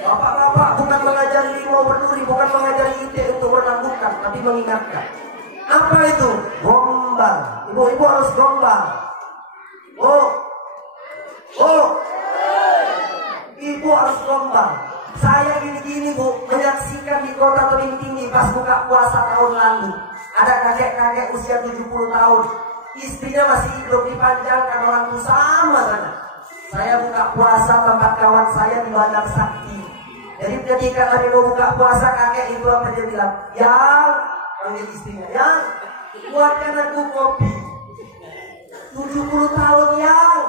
Bapak-bapak bukan mengajari mau berduri, bukan mengajari ide untuk menangguhkan, tapi mengingatkan. Apa itu? Gombal. Ibu-ibu harus gombal. Ibu harus gombal. Saya gini-gini bu, menyaksikan di kota Tebing Tinggi pas buka puasa tahun lalu. Ada kakek-kakek usia 70 tahun. Istrinya masih hidup, dipanjangkan orang tua sama sana. Saya buka puasa tempat kawan saya di Bandar Sakti. Jadi ketika kami mau buka puasa, kakek itu apa dia bilang? Yang, panggil istrinya, yang buatkan aku kopi. 70 tahun yang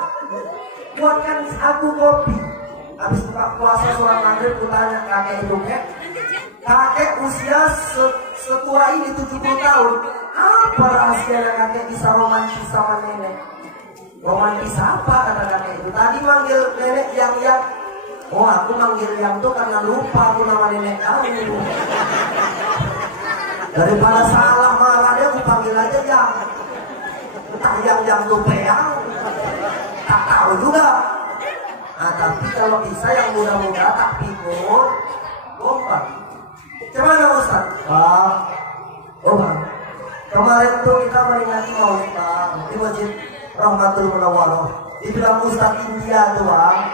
buatkan aku kopi. Habis buka puasa sholat maghrib, aku tanya kakek itu, kakek usia setua ini 70 tahun. Apa rahasianya kakek bisa romantis sama nenek? Romantis apa kata kakek itu? Tadi manggil nenek yang. Oh, aku manggil yang tuh karena lupa aku nama nenek kamu. Daripada salah marah dia, aku panggil aja yang. Entah yang tuh peang. Tak tahu juga. Nah, tapi kalau bisa yang muda-muda tak pikir, gombal. Gimana Ustaz? Bang. Kemarin tuh kita meringati Maulid di Masjid Rahmatul Munawwarah. Dibilang Ustaz India tuh Bang,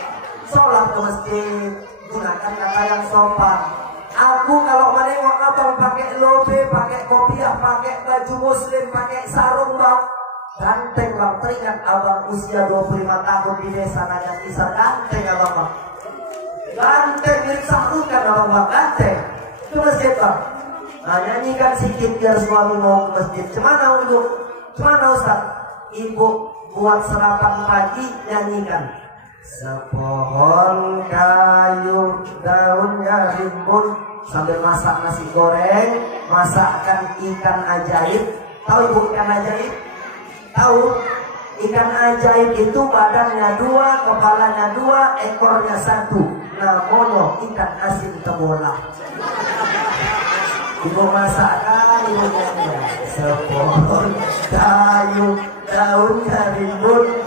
sholat ke masjid, gunakan kata yang sopan. Aku kalau menengok abang pakai lobe, pakai kopiah, pakai baju muslim, pakai sarung Bang, ganteng Bang. Teringat abang usia 25 tahun di desa Najat Isa, ganteng abang Bang. Ganteng, mirip Sahrukan abang Bang, ganteng. Ke masjid Bang. Nah, nyanyikan sedikit biar suami mau ke masjid. Cemana Ustaz? Ibu buat sarapan pagi, nyanyikan. Sepohon kayu daunnya rimbun, sambil masak nasi goreng, masakkan ikan ajaib. Tahu ibu ikan ajaib? Tahu? Ikan ajaib itu badannya 2, kepalanya 2, ekornya 1. Namanya ikan asin tebola. Ibu masakkan, ibu nyanyi. Sepohon kayu daunnya rimbun,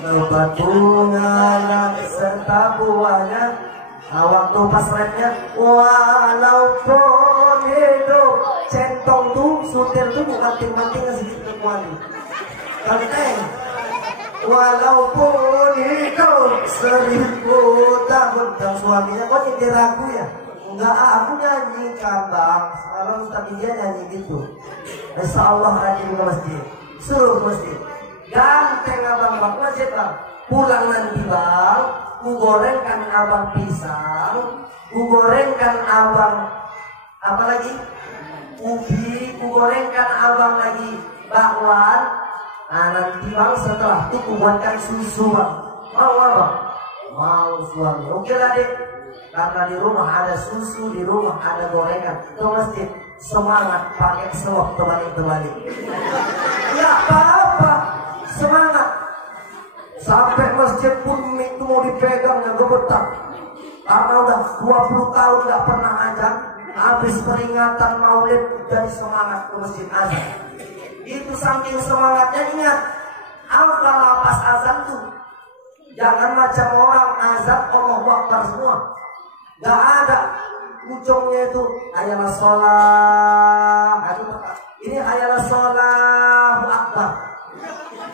lebat bunga serta buahnya. Nah, waktu pas rapnya, walaupun hidup centong tuh, sutil tuh bukan ting-ting sedikit kekuatan. Kanteng. Walaupun hidup 1000 tahun. Dan suaminya kok nyetir aku ya? Enggak, aku nyanyikan Bang. Semalam Ustaz dia nyanyi gitu. Insya Allah rajin ke masjid. Suruh ke masjid. Ganteng abang Bang, masjid Bang. Pulang nanti Bang, ku gorengkan abang pisang, ku gorengkan abang apa lagi? Ubi, ku gorengkan abang lagi bakwan. Nah nanti Bang setelah itu ku buatkan susu Bang. Mau apa? Mau suami. Oke lah Dek. Karena di rumah ada susu, di rumah ada gorengan. Ke masjid semangat pakai selop terbalik-terbalik. Ya apa-apa, semangat. Sampai masjid pun itu mau dipegang ya gemetar. Karena udah 20 tahun gak pernah azan. Habis peringatan Maulid jadi semangat ke masjid azan. Itu saking semangatnya. Ingat, apa lapas azan tuh? Jangan macam orang azan Allahu Akbar semua. Gak ada ujungnya itu hayalah sholat. Ini hayalah sholat akbar.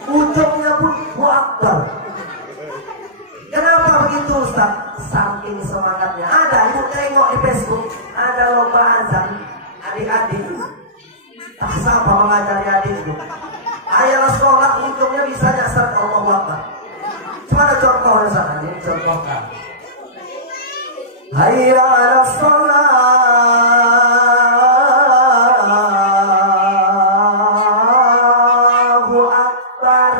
Ujungnya pun akbar. Kenapa begitu Ustaz? Saking semangatnya. Ada, ibu tengok di Facebook, ada lomba azan adik-adik. Tak sapa mengajari adik itu. Hayalah sholat, ujungnya bisa nyasar Allahu Akbar. Mana contohnya sana? Ini contohkan. Hayya 'alas shalah, Allahu Akbar.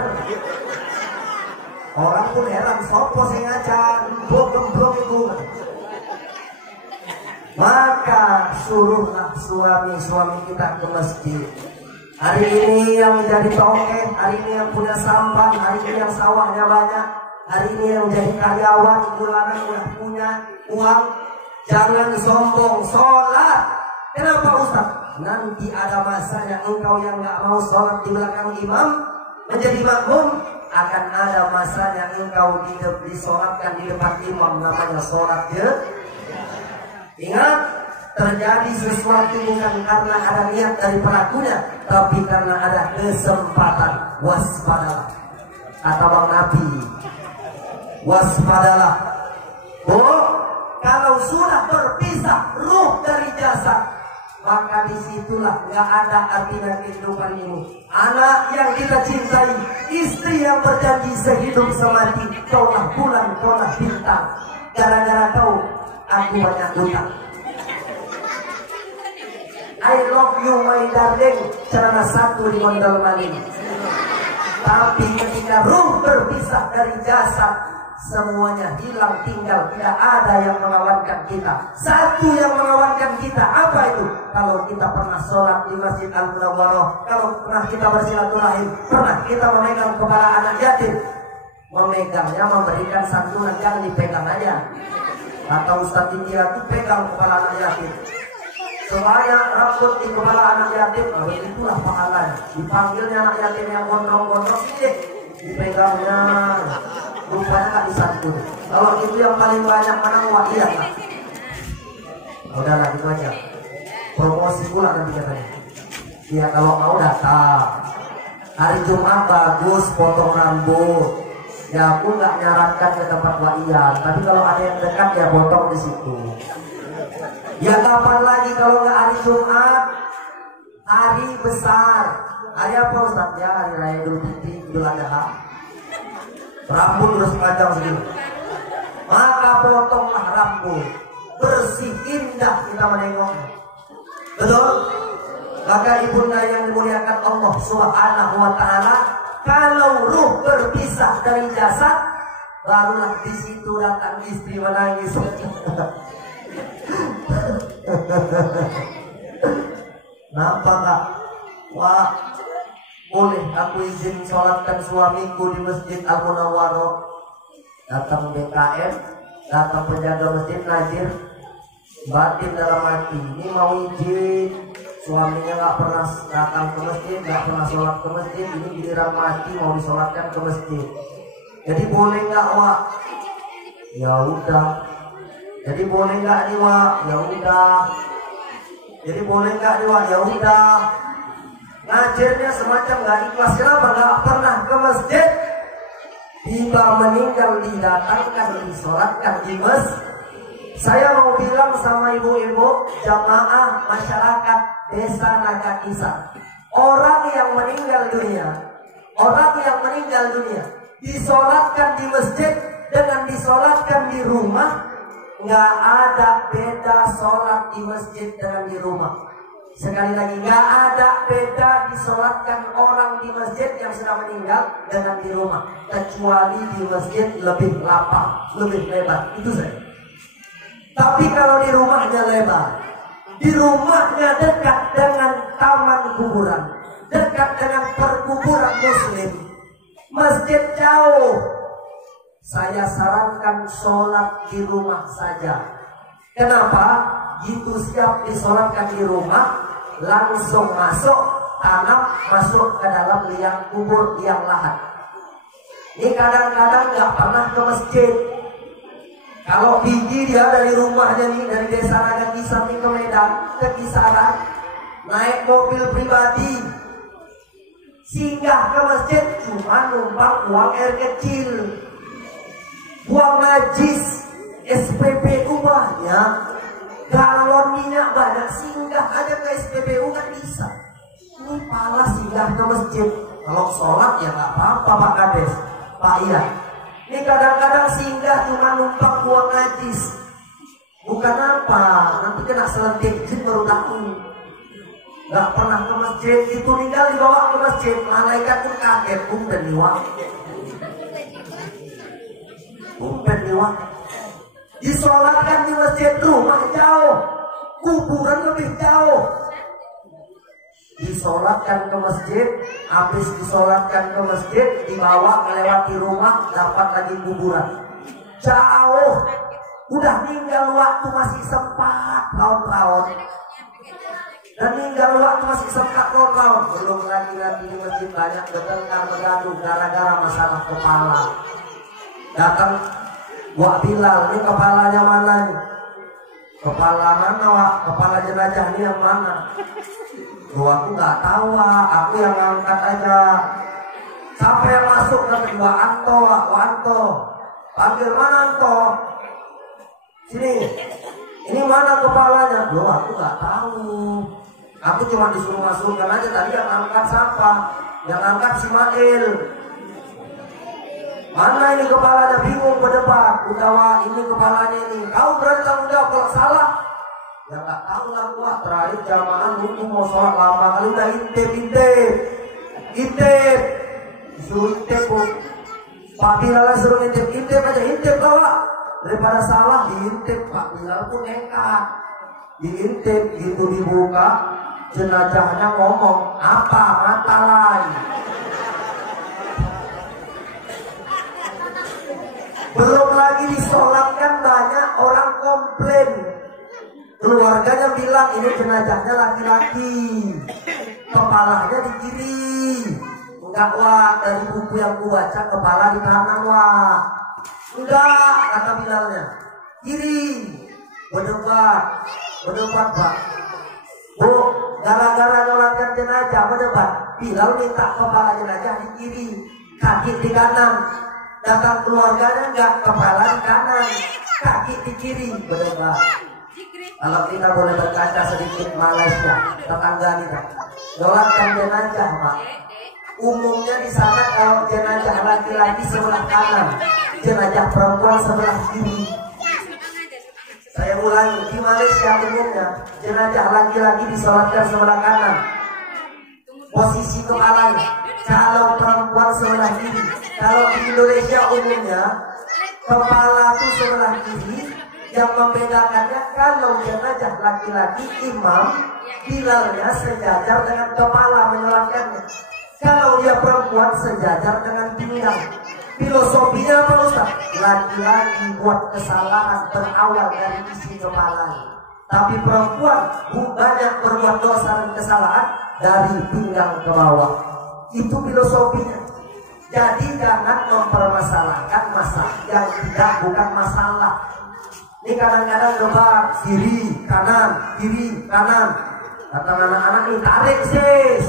Orang pun heran, sopo sing ngajar, gemblong itu. Maka suruhlah suami-suami kita ke masjid. Hari ini yang jadi tokeh, hari ini yang punya sampan, hari ini yang sawahnya banyak, hari ini yang jadi karyawan, bulanan udah punya uang. Jangan sombong, sholat. Kenapa Ustaz? Nanti ada masanya engkau yang gak mau sholat di belakang imam menjadi makmum, akan ada masanya engkau disolatkan di depan imam, namanya sholat ya. Ingat, terjadi sesuatu bukan karena ada niat dari pelakunya, tapi karena ada kesempatan. Waspadalah, kata Bang Nabi, waspadalah. Kalau sudah berpisah ruh dari jasad, maka disitulah nggak ada artinya kehidupan ini. Anak yang kita cintai, istri yang berjanji sehidup semati, kaulah bulan, kaulah bintang, gara-gara kau aku banyak utang. I love you my darling, celana satu di mondol maling. Tapi ketika ruh berpisah dari jasad, semuanya hilang, tinggal tidak ada yang mengawankan kita. Satu yang mengawankan kita, apa itu? Kalau kita pernah sholat di Masjid Al-Munawwarah, kalau pernah kita bersilaturahim, pernah kita memegang kepala anak yatim. Memegangnya memberikan santunan, jangan dipegang aja. Kata Ustaz India itu pegang kepala anak yatim. Sebanyak rambut di kepala anak yatim, itulah pahalanya. Dipanggilnya anak yatim yang gondrong-gondrong, dipegangnya, rupanya nggak disantun. Kalau itu yang paling banyak mana wah iya lah. Udahlah gitu aja. Promosi pula nanti katanya. Iya kalau mau datang. Hari Jumat bagus potong rambut. Ya aku nggak nyarankan ke tempat waian, tapi kalau ada yang dekat ya potong di situ. Ya kapan lagi kalau nggak hari Jumat? Hari besar. Hari apa Ustaz? Ya hari Raya Idul Fitri, Idul Adha. Rambut terus panjang segini. Maka potonglah rambut. Bersih, indah kita menengoknya. Betul? Maka ibunda yang dimuliakan Allah Subhanahu wa ta'ala, kalau ruh berpisah dari jasad, barulah di situ datang istri menangis. Nampak nggak? Wah, boleh aku izin sholatkan suamiku di Masjid Al-Munawwarah. Datang BKM, datang penjaga masjid Najir, batin dalam hati, ini mau izin. Suaminya nggak pernah datang ke masjid, nggak pernah sholat ke masjid, ini giliran mati mau disolatkan ke masjid. Jadi boleh nggak Wak? Ya udah. Jadi boleh nggak nih Wak? Ya udah. Jadi boleh nggak nih Wak? Ya udah. Ngajarnya semacam nggak ikhlas. Kenapa? Nggak pernah ke masjid. Tiba meninggal didatangkan, disolatkan di masjid. Saya mau bilang sama ibu-ibu, jamaah masyarakat Desa Nagakisa, orang yang meninggal dunia, disolatkan di masjid dengan disolatkan di rumah, nggak ada beda sholat di masjid dengan di rumah. Sekali lagi, nggak ada beda disolatkan orang di masjid yang sudah meninggal dengan di rumah, kecuali di masjid lebih lapang, lebih lebar, itu saja. Tapi kalau di rumahnya lebar, di rumahnya dekat dengan taman kuburan, dekat dengan perkuburan muslim, masjid jauh, saya sarankan sholat di rumah saja. Kenapa? Itu siap disolatkan di rumah, langsung masuk, tanam masuk ke dalam liang kubur, liang lahat. Ini kadang-kadang nggak pernah ke masjid. Kalau biji dia dari rumahnya nih, dari desa Naga Kisar nih ke Medan, ke Kisaran, naik mobil pribadi, singgah ke masjid cuma numpang uang air kecil, buang najis, SPBU banyak, galon minyak banyak, singgah aja ke SPBU kan bisa. Ini pala singgah ke masjid. Kalau sholat ya nggak apa-apa Pak Kades, Pak Ian. Ini kadang-kadang singgah cuma numpang buang najis. Bukan apa, nanti kena selentik jin baru tahu. Gak pernah ke masjid, itu tinggal dibawa ke masjid, malaikat pun kaget, bumpen liwat. Bumpen liwat. Disolatkan di masjid, rumah jauh, kuburan lebih jauh. Disolatkan ke masjid, habis disolatkan ke masjid, dibawa melewati rumah, dapat lagi kuburan. Jauh, udah tinggal waktu masih sempat tahun-tahun. Dan tinggal waktu masih sempat tahun-tahun. Belum lagi nanti di masjid banyak bertengkar bergaduh gara-gara masalah kepala. Datang Wak Bilal, ini kepalanya mana nih? Kepala mana Wak? Kepala jenazah ini yang mana? Loh aku nggak tahu Wak, aku yang ngangkat aja. Siapa yang masuk ke kedua Anto Wak? Anto, panggil mana Anto? Sini, ini mana kepalanya? Loh aku nggak tahu. Aku cuma disuruh masukkan aja, tadi yang angkat siapa? Yang angkat si Mail. Mana ini kepalanya? Bingung berdebat. Udah Wak, ini kepalanya ini. Kau berani tanggung jawab kalau salah? Ya nggak tahu lah Wak. Terakhir jamaah dulu mau sholat lama kali udah intip. Disuruh intip Bu. Pak Bilal suruh intip aja, intip Wak. Daripada salah diintip. Pak Bilal pun nekat. Diintip gitu dibuka. Jenazahnya ngomong, apa mata lain? Belum lagi disolatkan banyak orang komplain. Keluarganya bilang ini jenazahnya laki-laki, kepalanya di kiri. Enggak Wak, dari buku yang ku baca kepala di kanan Wak. Enggak, kata Bilalnya, kiri. Berdebat Pak. Bu, gara-gara nyolatkan jenazah berdebat. Bilal minta kepala jenazah di kiri, kaki di kanan. Datang keluarganya enggak, kepala di kanan, kaki di kiri. Berdebat. Kalau kita boleh berkaca sedikit Malaysia, tetangga kita, nyolatkan jenazah Pak. Umumnya di sana kalau jenazah laki-laki sebelah kanan, jenazah perempuan sebelah kiri. Saya ulangi, di Malaysia umumnya jenazah laki-laki disolatkan sebelah kanan, posisi kepalanya. Kalau perempuan sebelah kiri. Kalau di Indonesia umumnya kepala itu sebelah kiri. Yang membedakannya kalau jenazah laki-laki imam Bilalnya sejajar dengan kepala menyolatkannya. Kalau dia perempuan sejajar dengan pinggang. Filosofinya apa Ustaz? Laki-laki buat kesalahan berawal dari isi kepalanya, tapi perempuan banyak berbuat dosa dan kesalahan dari pinggang ke bawah. Itu filosofinya. Jadi jangan mempermasalahkan masalah yang bukan masalah. Ini kadang-kadang debat kiri kanan. Kata anak-anak ini tarik sis.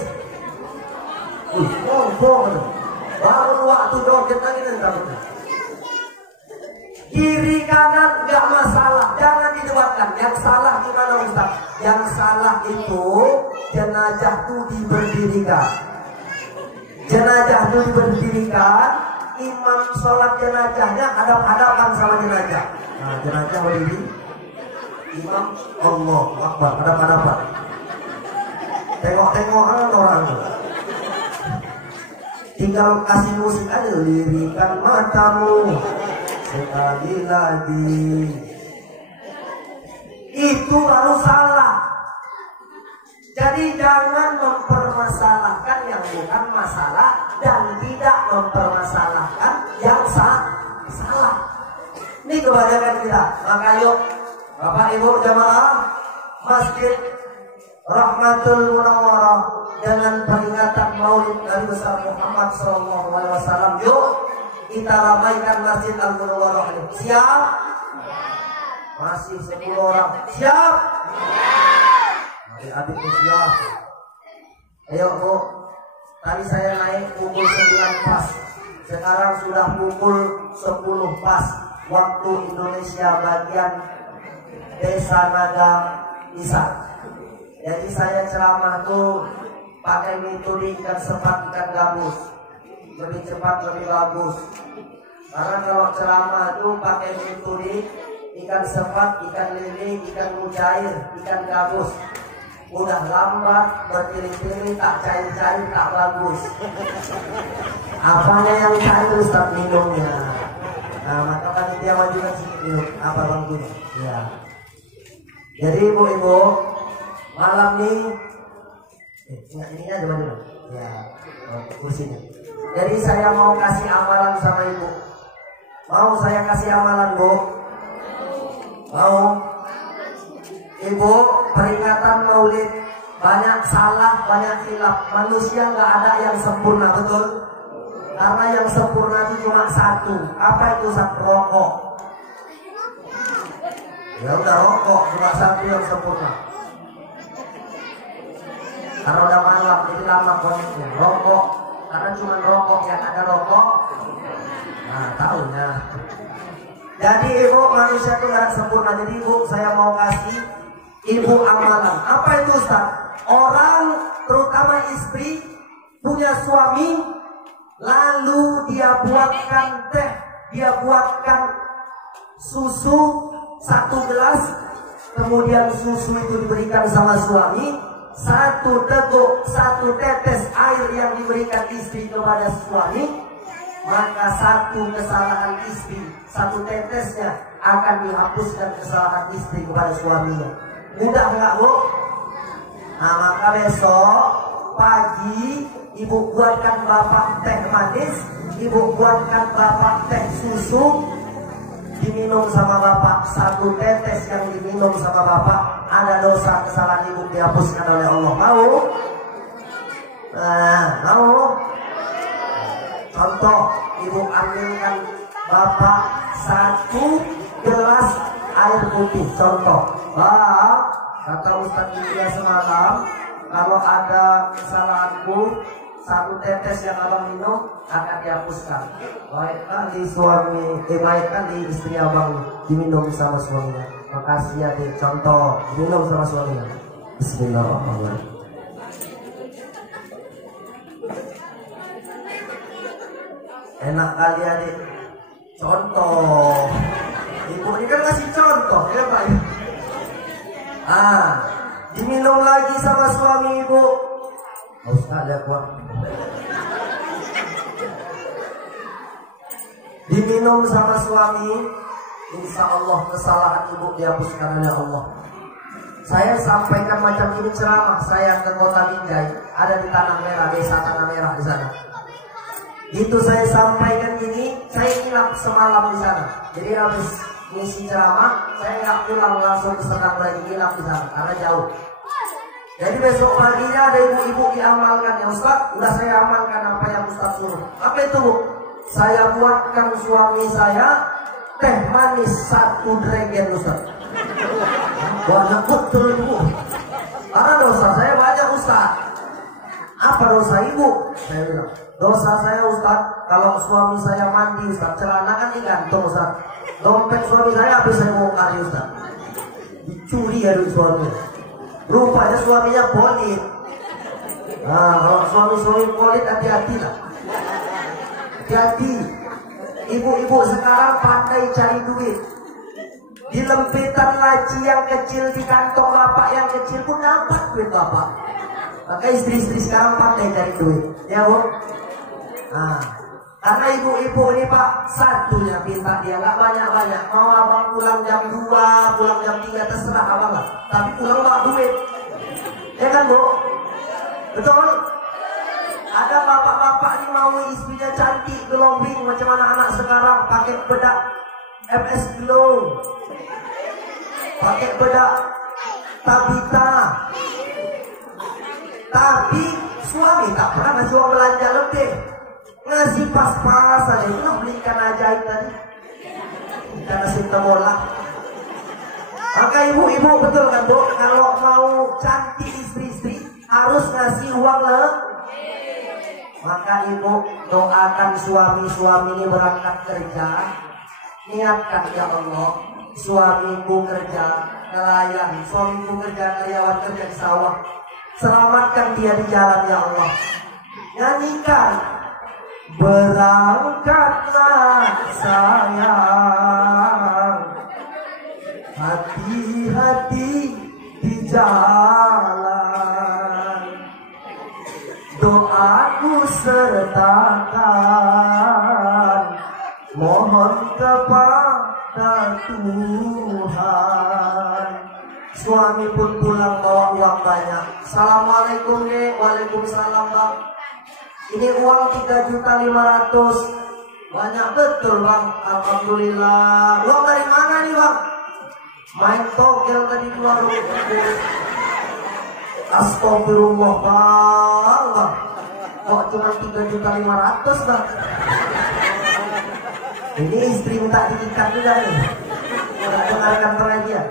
Ngomong. Baru waktu joget lagi nanti. Kiri kanan nggak masalah, jangan didebatkan. Yang salah gimana Ustaz? Yang salah itu jenazah itu diberdirikan. Imam sholat jenazahnya hadap-hadapan sama jenazah. Nah, jenazah berdiri, imam Allah Akbar hadap-hadapan. Tengok-tengokan orang. Tinggal kasih musik aja, lirikan matamu sekali lagi. Itu lalu salah. Jadi jangan mempermasalahkan yang bukan masalah dan tidak mempermasalahkan yang salah. Ini kebanyakan kita. Maka yuk Bapak Ibu jamaah masjid rahmatul munawwarah dengan peringatan Maulid Nabi besar Muhammad SAW. Yuk kita ramaikan Masjid Al-Munawwarah ini. Siap? Masih 10 orang. Siap? Adik-adiknya siap. Ayo Bu, tadi saya naik pukul 9 pas. Sekarang sudah pukul 10 pas waktu Indonesia bagian Desa Naga Isar. Jadi saya ceramah tuh pakai metode ikan sepat ikan gabus, lebih cepat lebih bagus. Karena kalau ceramah tuh pakai metode ikan sepat, ikan lele, ikan mujair, ikan gabus, udah lambat, berpilih-pilih, tak cair-cair, tak bagus. Apanya yang cair Ustaz minumnya? Nah, maka panitia wajiban sedikit minum. Apa bang gini? Ya. Jadi ibu-ibu, malam ini ini aja dulu. Ya, kursinya. Jadi saya mau kasih amalan sama ibu. Mau saya kasih amalan Bu? Mau? Ibu, peringatan Maulid banyak salah, banyak khilaf. Manusia nggak ada yang sempurna, betul? Karena yang sempurna itu cuma satu. Apa itu? Satu rokok. Ya udah rokok, cuma satu yang sempurna. Karena udah malam, jadi lama koneknya. Rokok, karena cuma rokok yang ada rokok. Nah, tahunya. Jadi ibu, manusia itu gak sempurna. Jadi ibu, saya mau kasih ibu amalan. Apa itu Ustaz? Orang, terutama istri, punya suami, lalu dia buatkan teh, dia buatkan susu 1 gelas, kemudian susu itu diberikan sama suami, 1 teguk, 1 tetes air yang diberikan istri kepada suami, maka 1 kesalahan istri, 1 tetesnya akan dihapuskan kesalahan istri kepada suaminya. Mudah nggak Bu? Nah maka besok pagi ibu buatkan bapak teh manis, ibu buatkan bapak teh susu, diminum sama bapak. 1 tetes yang diminum sama bapak, ada dosa kesalahan ibu dihapuskan oleh Allah. Mau? Nah, mau? Contoh, ibu ambilkan bapak 1 gelas air putih. Contoh, kata Ustaz Ilya semalam, kalau ada kesalahanku, 1 tetes yang abang minum akan dihapuskan. Baikkan di suami, baikkan di istri abang diminum sama suaminya. Makasih ya Dik. Contoh, minum sama suaminya. Bismillahirrahmanirrahim. Enak kali Adik. Contoh. Ibu ini kan ngasih contoh ya Pak. Diminum lagi sama suami ibu. Ustaz ya Pak. Diminum sama suami, insya Allah kesalahan ibu dihapuskan oleh Allah. Saya sampaikan macam ini ceramah saya ke Kota Binjai, ada di Tanah Merah, Desa Tanah Merah di sana. Itu saya sampaikan ini, saya nginap semalam di sana. Jadi habis ngisi ceramah, saya nggak pulang langsung ke Serdang lagi, nginap di sana karena jauh. Jadi besok paginya ada ibu-ibu diamalkan ya Ustaz. Udah saya amalkan apa yang Ustaz suruh. Apa itu Bu? Saya buatkan suami saya teh manis 1 dregen Ustaz. Banyak betul ibu. Karena dosa saya banyak Ustaz. Apa dosa ibu? Saya bilang, dosa saya Ustaz, kalau suami saya mandi Ustaz, celana kan digantung Ustaz. Dompet suami saya habis saya bongkar Ustaz. Dicuri ya duit suaminya. Rupanya suaminya polit. Nah, kalau suami polit hati-hati lah. Hati-hati. Ibu-ibu sekarang pandai cari duit. Di lempitan laci yang kecil, di kantong bapak yang kecil pun dapat duit bapak. Maka istri-istri sekarang pandai cari duit. Ya Bu? Nah, karena ibu-ibu ini Pak, satunya pinta dia, nggak banyak-banyak. Mau abang pulang jam 2, pulang jam 3, terserah abang lah. Tapi pulang bawa duit. Ya kan Bu? Betul? Ada bapak-bapak ini mau istrinya cantik, gelombing macam anak-anak sekarang, pakai bedak MS Glow, pakai bedak Tabita, Tapi suami tak pernah ngasih uang belanja lebih, ngasih pas-pasan. Itu lah beli ikan ajaib tadi, ikan asin temola. Maka ibu-ibu betul kan Bu, kalau mau cantik istri-istri harus ngasih uang lebih. Maka ibu doakan suami-suami ini berangkat kerja, niatkan ya Allah, suamiku kerja nelayan, suamiku kerja karyawan, kerja di sawah, selamatkan dia di jalan ya Allah. Nyanyikan, berangkatlah sayang, hati-hati di jalan, doaku sertakan, mohon kepada Tuhan. Suami pun pulang bawa uang banyak. Assalamualaikum nih. Waalaikumsalam bang. Ini uang 3.500.000. Banyak betul bang. Alhamdulillah. Uang dari mana nih bang? Main togel tadi di warung. Astagfirullah bang. Kok cuma 3.500.000 bang? Ini istri minta diikat juga nih. Nggak dengarkan pengajian.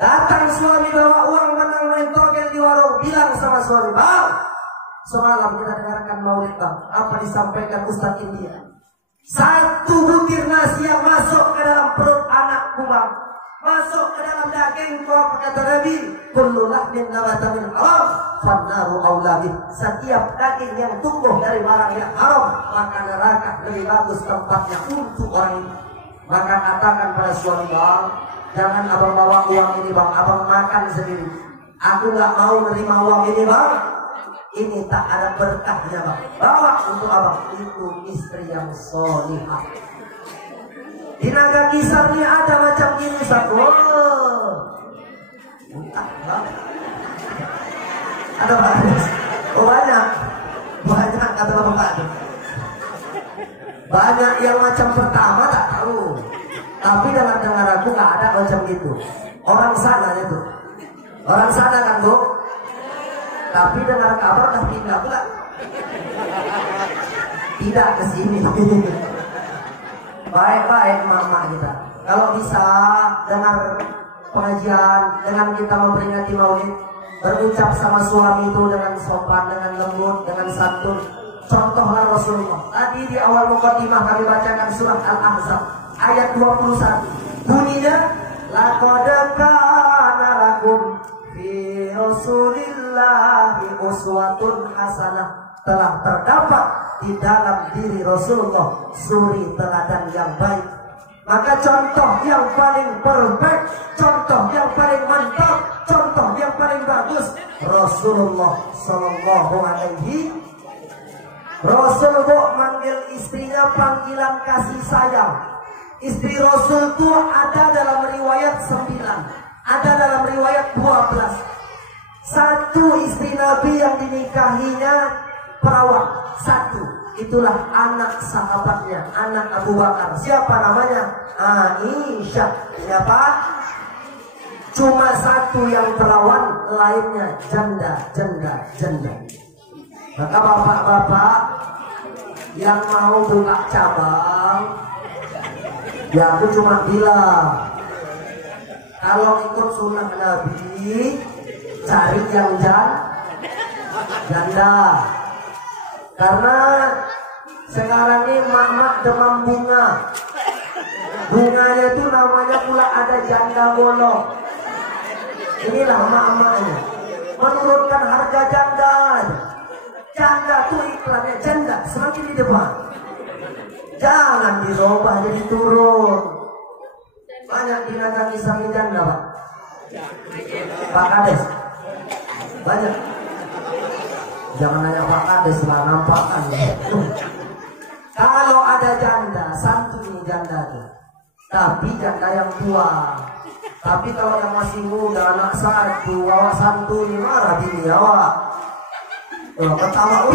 Datang suami bawa uang menang main togel di warung. Bilang sama suami, bang, semalam kita dengarkan maulid bang. Apa disampaikan Ustaz India? 1 butir nasi yang masuk ke dalam perut anakku bang, masuk ke dalam dagingku, apa kata Nabi? Kullu lahmin nabata min haram fannaru aulabih. Setiap daging yang tumbuh dari barang yang haram, maka neraka lebih bagus tempatnya untuk orang ini. Maka katakan pada suami, bang, jangan abang bawa uang ini bang, abang makan sendiri. Aku gak mau menerima uang ini bang. Ini tak ada berkahnya bang. Bawa untuk abang. Itu istri yang solihah. Di Naga Kisar ini ada macam gini satu. Entah bang. Ada bagus. Oh banyak. Banyak kata bapak. Banyak yang macam pertama tak tahu. Tapi dengar aku gak ada macam gitu. Orang sana itu. Orang sana kan bu. Tapi dengar kabar dah pindah pula. Tidak ke sini. Baik-baik mama kita. Kalau bisa dengar pengajian, dengan kita memperingati maulid, berucap sama suami itu dengan sopan, dengan lembut, dengan santun. Contohlah Rasulullah. Tadi di awal mukadimah kami bacakan surat Al-Ahzab ayat 21. Bunyinya, laqad kana lakum fi Rasulillahi uswatun hasanah. Telah terdapat di dalam diri Rasulullah suri teladan yang baik. Maka contoh yang paling perfect, contoh yang paling mantap, contoh yang paling bagus Rasulullah Sallallahu Alaihi. Rasulullah manggil istrinya panggilan kasih sayang. Istri Rasul itu ada dalam riwayat 9, ada dalam riwayat 12. Satu istri Nabi yang dinikahinya perawat, satu. Itulah anak sahabatnya, anak Abu Bakar. Siapa namanya? Aisyah. Siapa? Cuma satu yang perawan, lainnya janda. Maka bapak-bapak yang mau buka cabang, ya aku cuma bilang, kalau ikut sunnah Nabi, cari yang janda. Karena sekarang ini mak-mak demam bunga. Bunganya itu namanya pula ada janda bolong. Inilah mak-maknya menurunkan harga janda. Janda tuh iklannya janda semakin di depan. Jangan dirubah jadi turun. Banyak di Naga Kisar janda pak. Pak Kades banyak. Jangan nanya Pak Kades lah, nampakan. Kalau ada janda, santuni janda tuh. Tapi janda yang tua. Tapi kalau yang masih muda, anak satu, awak santuni, marah bini awak. Oh, ketawa.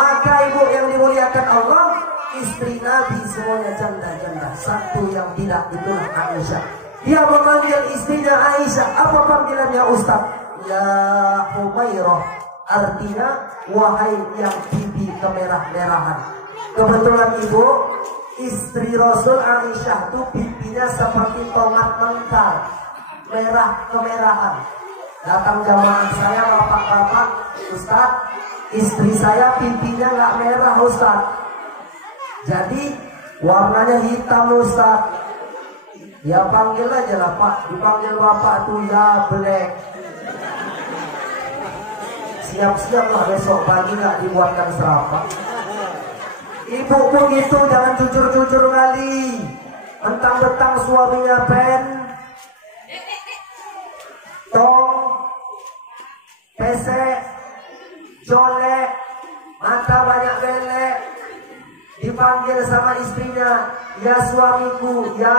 Maka ibu yang dimuliakan Allah, istri Nabi semuanya janda-janda. Satu yang tidak, itulah Aisyah. Dia memanggil istrinya Aisyah. Apa panggilannya Ustaz? ya Humairah, artinya wahai yang pipi kemerah-merahan. Kebetulan ibu, istri Rasul Aisyah tuh pipinya seperti tomat mentah, merah kemerahan. Datang jamaah saya, bapak-bapak, Ustaz, istri saya pipinya nggak merah Ustaz, jadi warnanya hitam Ustaz. Ya panggil aja lah Pak, dipanggil bapak tuh ya black. Siap-siap lah besok pagi nggak dibuatkan serapan. Ibu pun gitu, jangan jujur-jujur kali. Mentang-mentang suaminya pen, tong, pesek, colek, mata banyak belek, dipanggil sama istrinya, ya suamiku, ya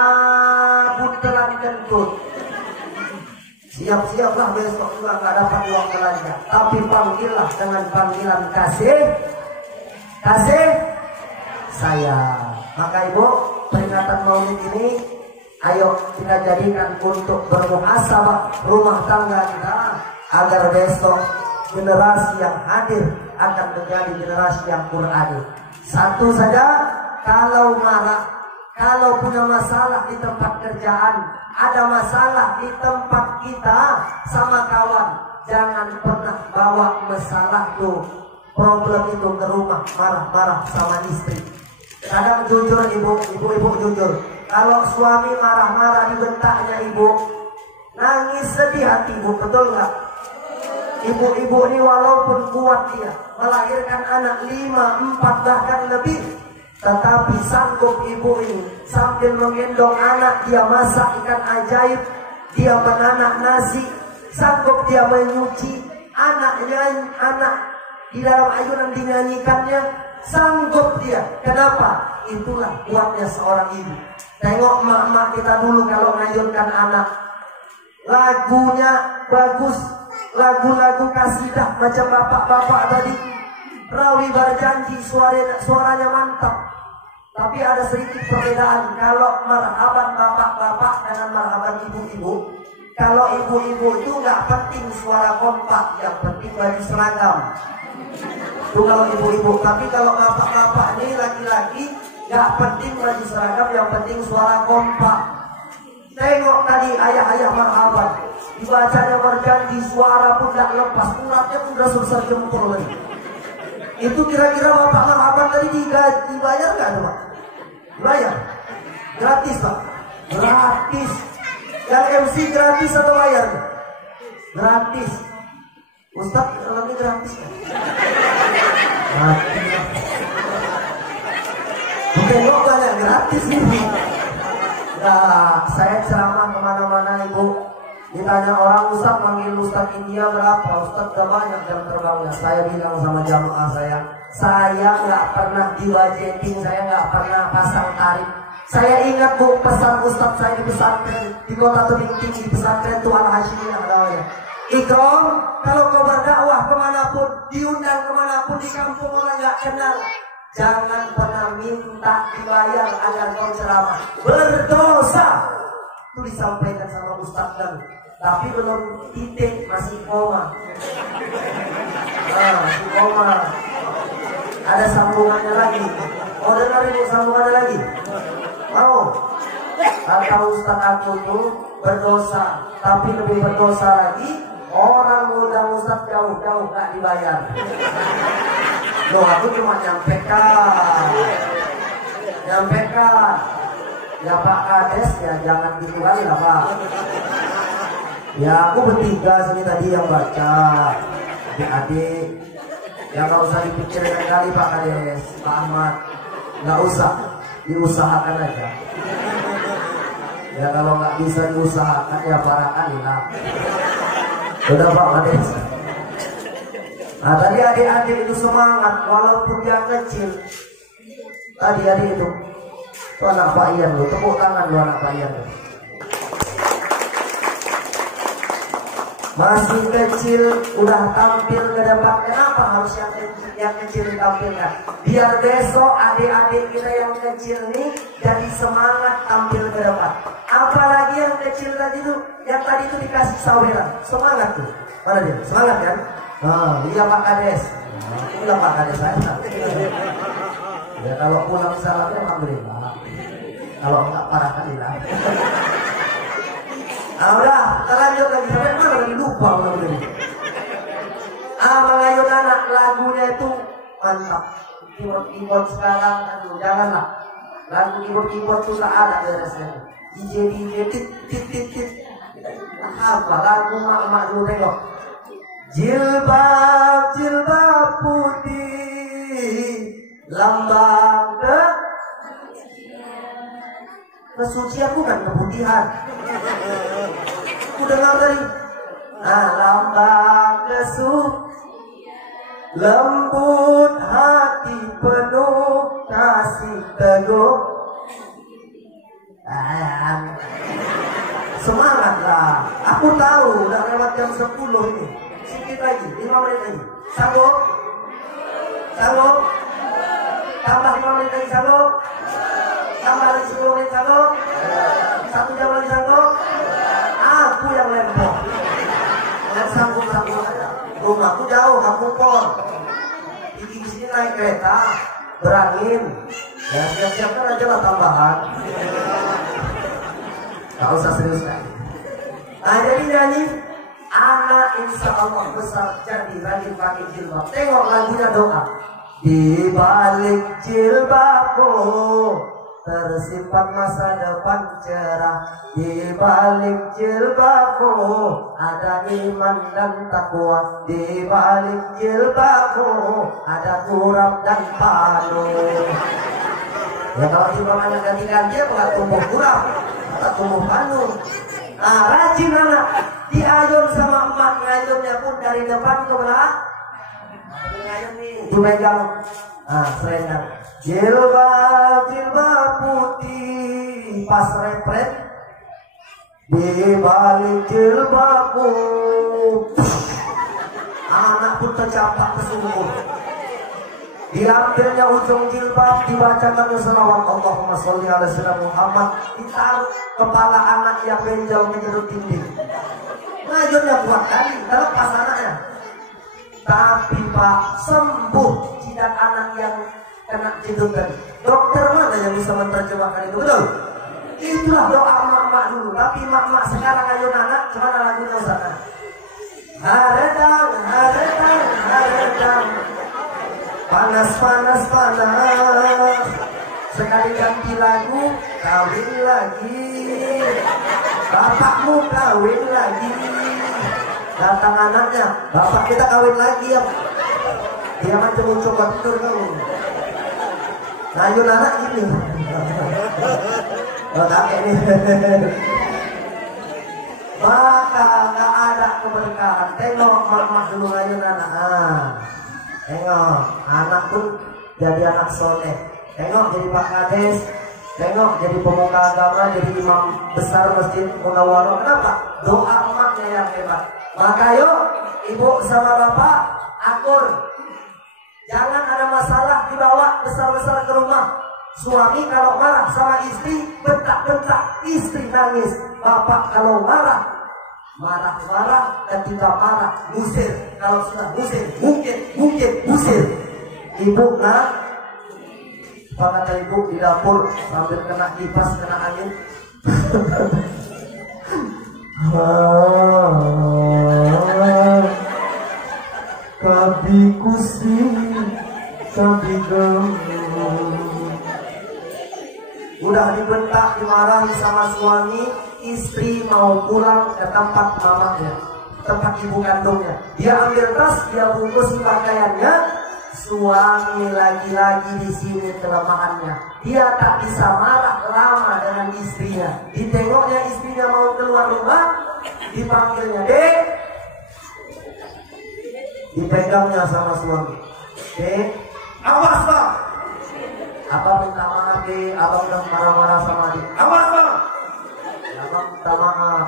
buntelan kentut. Siap-siaplah besok juga nggak dapat uang belanja, tapi panggillah dengan panggilan kasih, kasih sayang. Maka ibu, peringatan Maulid ini ayo kita jadikan untuk bermuhasabah rumah tangga kita, agar besok generasi yang hadir akan menjadi generasi yang Qur'ani. Satu saja, kalau marah, kalau punya masalah di tempat kerjaan, ada masalah di tempat kita sama kawan, jangan pernah bawa masalah tuh, problem itu ke rumah, marah-marah sama istri. Kadang jujur ibu-ibu jujur, kalau suami marah-marah dibentaknya ibu, nangis sedih hati ibu, betul nggak? Ibu-ibu ini walaupun kuat dia melahirkan anak 5, 4 bahkan lebih, tetapi sanggup ibu ini sambil menggendong anak, dia masak ikan ajaib, dia menanak nasi, sanggup dia menyuci anaknya, anak di dalam ayunan dinyanyikannya, sanggup dia. Kenapa? Itulah kuatnya seorang ibu. Tengok emak-emak kita dulu kalau ngayunkan anak, lagunya bagus, lagu-lagu kasidah macam bapak-bapak tadi, rawi berjanji, suaranya mantap. Tapi ada sedikit perbedaan kalau marhaban bapak-bapak dengan marhaban ibu-ibu. Kalau ibu-ibu itu nggak penting suara kompak, yang penting baju seragam. Itu kalau ibu-ibu. Tapi kalau bapak-bapak ini laki-laki, nggak penting baju seragam, yang penting suara kompak. Tengok tadi ayah-ayah marhaban, dibacanya berjanji, suara pun nggak lepas, uratnya pun udah sebesar jempol lagi. Itu kira-kira bapak marhaban tadi dibayar nggak tuh Pak? Bayar? Gratis Pak? Gratis. Yang MC gratis atau bayar? Gratis. Ustaz lebih gratis kan? Gratis. Tengok banyak gratis ini. Nah, saya ceramah kemana-mana ibu, ditanya orang, Ustaz manggil Ustaz India berapa? Ustaz udah banyak jam terbangnya. Saya bilang sama jamaah saya nggak pernah diwajetin, saya nggak pernah pasang tarif. Saya ingat bu, pesan Ustaz saya di pesantren di kota Tebing Tinggi, di pesantren Tuan Hashimiyah namanya. Ikram, kalau kau berdakwah kemanapun, diundang kemanapun, di kampung orang nggak kenal, jangan pernah minta dibayar agar kau ceramah, berdosa. Itu disampaikan sama Ustaz dan tapi belum titik, masih koma. Masih koma. Ada sambungannya lagi. Mau dengar ini sambungannya lagi? Mau? Kata Ustaz aku tuh berdosa, tapi lebih berdosa lagi orang ngundang Ustaz jauh-jauh gak dibayar. Loh, aku cuma nyampaikan. Ya Pak Kades, ya jangan gitu kali lah Pak. Ya aku bertiga sini tadi yang baca, adik-adik. Ya gak usah dipikirkan kali Pak Kades, Pak Ahmad. Gak usah, diusahakan aja. Ya kalau nggak bisa diusahakan ya parakan hilang. Udah Pak Kades. Nah tadi adik-adik itu semangat walaupun dia kecil. Tadi adik itu anak Pak Ian lu, tepuk tangan lu anak Pak Ian lu. Masih kecil udah tampil ke depan. Kenapa harus yang kecil ditampilkan? Biar besok adik-adik kita yang kecil nih jadi semangat tampil ke depan. Apalagi yang kecil tadi tuh, yang tadi itu dikasih saweran, semangat tuh. Mana dia? Semangat kan? Iya Pak Kades. Pulang Pak Kades saya. Ya kalau pulang salamnya alhamdulillah. Kalau enggak parah kan hilang. Udah, kita lanjut lagi. Sampai mana lagi lupa ulang ini. Mengayun anak, lagunya itu mantap. Keyboard sekarang, aduh janganlah. Lagu keyboard tuh tak ada beresnya. DJ tit. Apa lagu mak dulu tengok. Jilbab putih, lambang kesucian bukan keputihan. Aku dengar tadi. Lambang lembut hati penuh kasih teguh. Semangatlah. Aku tahu udah lewat jam 10 ini. Sedikit lagi, 5 menit lagi. Sanggup? Tambah 5 menit lagi sanggup? Tambah lagi 10 menit sanggup? 1 jam lagi sanggup? Aku yang lempok. Yang sanggup aja. Rumahku jauh, kampung Pon. Di sini naik kereta, berangin. Ya siap-siapkan aja lah tambahan. Gak usah serius kan. Jadi nyanyi anak insya Allah besar jadi rajin pakai jilbab. Tengok lagunya doa. Di balik jilbabku tersimpan masa depan cerah. Di balik jilbabku ada iman dan takwa. Di balik jilbabku ada turap dan panu. Ya kalau jilbabnya ganti-ganti apa gak tumbuh turap, gak tumbuh panu. Rajin anak, diayun sama emak, ngayunnya pun dari depan ke belakang. Ngayun nih, dipegang. Selendang. Jilbab putih, pas repret. Di balik jilbabku, anak pun tercampak ke sumur. Diambilnya ujung jilbab, dibacakannya selawat Allahumma sholli ala sayyidina Muhammad. Ditaruh kepala anak yang benjol menjerut dinding. Ngayunnya kuat kali, terlepas anaknya. Tapi Pak, sembuh jidat anak yang kena jedut tadi. Dokter mana yang bisa menerjemahkan itu, betul? Itulah doa mak-mak dulu. Tapi mak-mak sekarang ngayun anak, gimana lagunya Ustaz? Haredang, panas. Sekali ganti lagu, kawin lagi. Bapakmu kawin lagi. Datang anaknya, bapak kita kawin lagi ya. Dia macam coba tidur kamu. Ngayun anak ini. Kakek ini. Maka gak ada keberkahan. Tengok mak dulu ngayun anak. Tengok, anak pun jadi anak soleh. Tengok jadi Pak Kades. Tengok jadi pemuka agama, jadi imam besar masjid Munawwarah. Kenapa? Doa emaknya yang hebat. Maka yuk, ibu sama bapak akur. Jangan ada masalah dibawa besar-besar ke rumah. Suami kalau marah sama istri, bentak-bentak, istri nangis. Bapak kalau marah ketika marah, musir. Kalau sudah musir, mungkin musir. Ibu kata ibu di dapur sambil kena kipas, kena angin. Kabi kusing, kabi udah dibentak, dimarahi sama suami, istri mau pulang ke tempat mamanya, tempat ibu kandungnya. Dia ambil tas, dia bungkus pakaiannya. Suami lagi-lagi di sini kelemahannya. Dia tak bisa marah lama dengan istrinya. Ditengoknya istrinya mau keluar rumah, dipanggilnya, "Dek." Dipegangnya sama suami. "Dek, awas Pak." Abang minta maaf Dek, abang udah marah-marah sama adik. "Awas Pak." Abang minta maaf.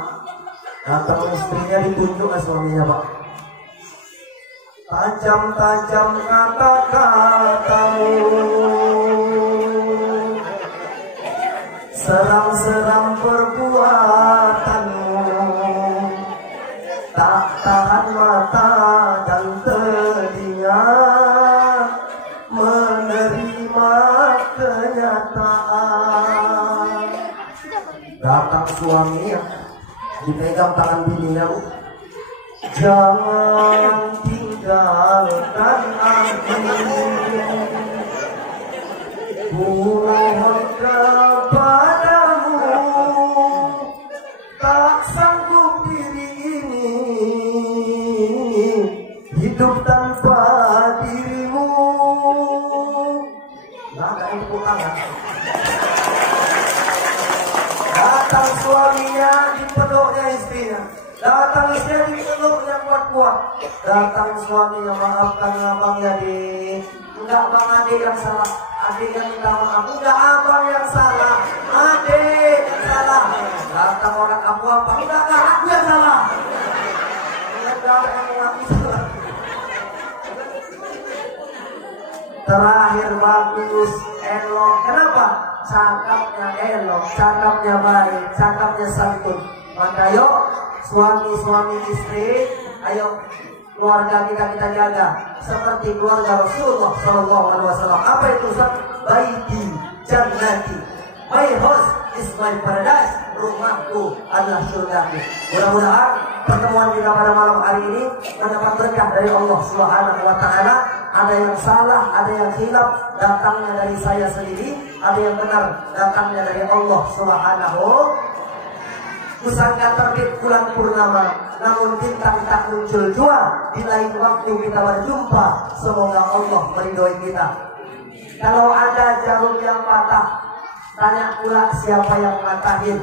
Datang istrinya ditunjuk ke suaminya, Pak. Tajam-tajam kata-katamu, seram-seram perbuatanmu, tak tahan mata dan telinga menerima kenyataan. Datang suami yang dipegang tangan bininya, Bu. Jangan tinggalkan aku, mohon kepadamu, tak sanggup diri ini hidup tanpa dirimu. Nah, ada yang tepuk tangan. Datang suaminya, dipeluknya istrinya. Datang istri dipeluk yang kuat-kuat. Datang suaminya, maafkan abangnya, Dik. Enggak, bang, adik yang salah. Adik yang minta maaf. Enggak, abang yang salah. Adik yang salah. Datang orang aku apa? Enggak, aku yang salah. Enggak, yang mengaku salah. Terakhir bagus, elok. Kenapa? Cakapnya elok, cakapnya baik, cakapnya santun. Maka yuk, suami-suami istri, ayo keluarga kita jaga seperti keluarga Rasulullah SAW. Apa itu Ustaz? Baiti jannati, my house is my paradise. Rumahku adalah surgaku. Mudah-mudahan pertemuan kita pada malam hari ini mendapat berkah dari Allah Subhanahu wa Ta'ala. Ada yang salah, ada yang khilaf, datangnya dari saya sendiri. Ada yang benar, datangnya dari Allah Subhanahu. Kusangka terbit bulan purnama, namun bintang tak muncul jua. Di lain waktu kita berjumpa, semoga Allah meridhoi kita. Kalau ada jarum yang patah, tanya pula siapa yang matahin.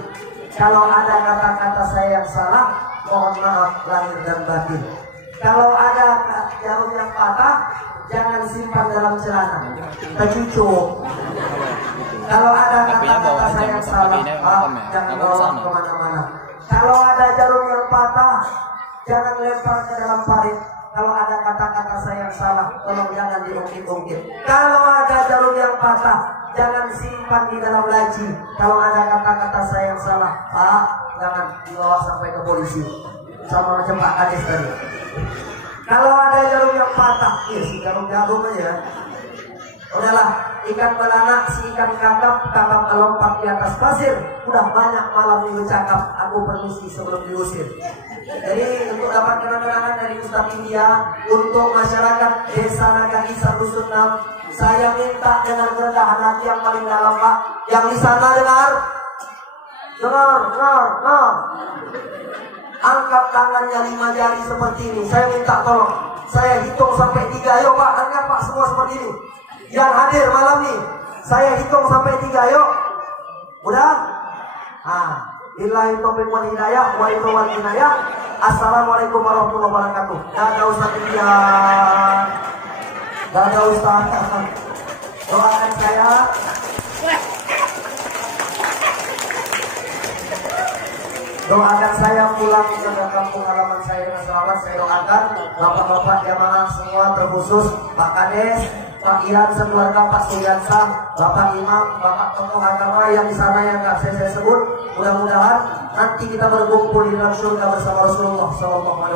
Kalau ada kata-kata saya yang salah, mohon maaf lahir dan batin. Kalau ada jarum yang patah, jangan simpan dalam celana, kita cucuk. Kalau ada kata-kata saya yang salah, jangan bawa kemana-mana. Kalau ada jarum yang patah, jangan lempar ke dalam parit. Kalau ada kata-kata saya yang salah, tolong jangan diungkit-ungkit. Kalau ada jarum yang patah, jangan simpan di dalam laci. Kalau ada kata-kata saya yang salah, jangan dibawa sampai ke polisi. Sama macam Pak Kades tadi. Kalau ada jarum yang patah, si jarum-jarum aja. Udahlah, ikan beranak, si ikan kakap lompat di atas pasir. Udah banyak malam minggu cakap, aku permisi sebelum diusir. Jadi untuk dapat kenang-kenangan dari Ustadz India, untuk masyarakat Desa Nagahisa Dusun 6, saya minta dengan kerendahan hati yang paling dalam, Pak. Yang di sana dengar. Angkat tangannya 5 jari seperti ini. Saya minta tolong. Saya hitung sampai 3. Ayo Pak, angkat Pak semua seperti ini. Yang hadir malam ini, saya hitung sampai 3. Ayo. Udah? Billahi taufiq wal hidayah wa wal inayah. Assalamualaikum warahmatullahi wabarakatuh. Dadah Ustaz India. Dadah Ustaz. Doakan saya. Doakan saya pulang ke kampung halaman saya dengan selamat. Saya doakan bapak-bapak jamaah semua, terkhusus Pak Kades, Pak Ian sekeluarga, Pak Suyansa, Bapak Imam, Bapak tokoh agama yang di sana yang nggak saya sebut. Mudah-mudahan nanti kita berkumpul di dalam surga bersama Rasulullah SAW.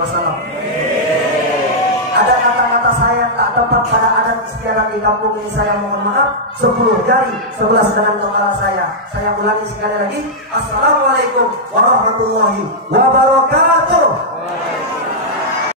Ada kata-kata saya yang tak tepat pada adat istiadat di kampung ini, saya mohon maaf. 10 jari 11 dengan kepala saya. Saya ulangi sekali lagi. Assalamualaikum warahmatullahi wabarakatuh.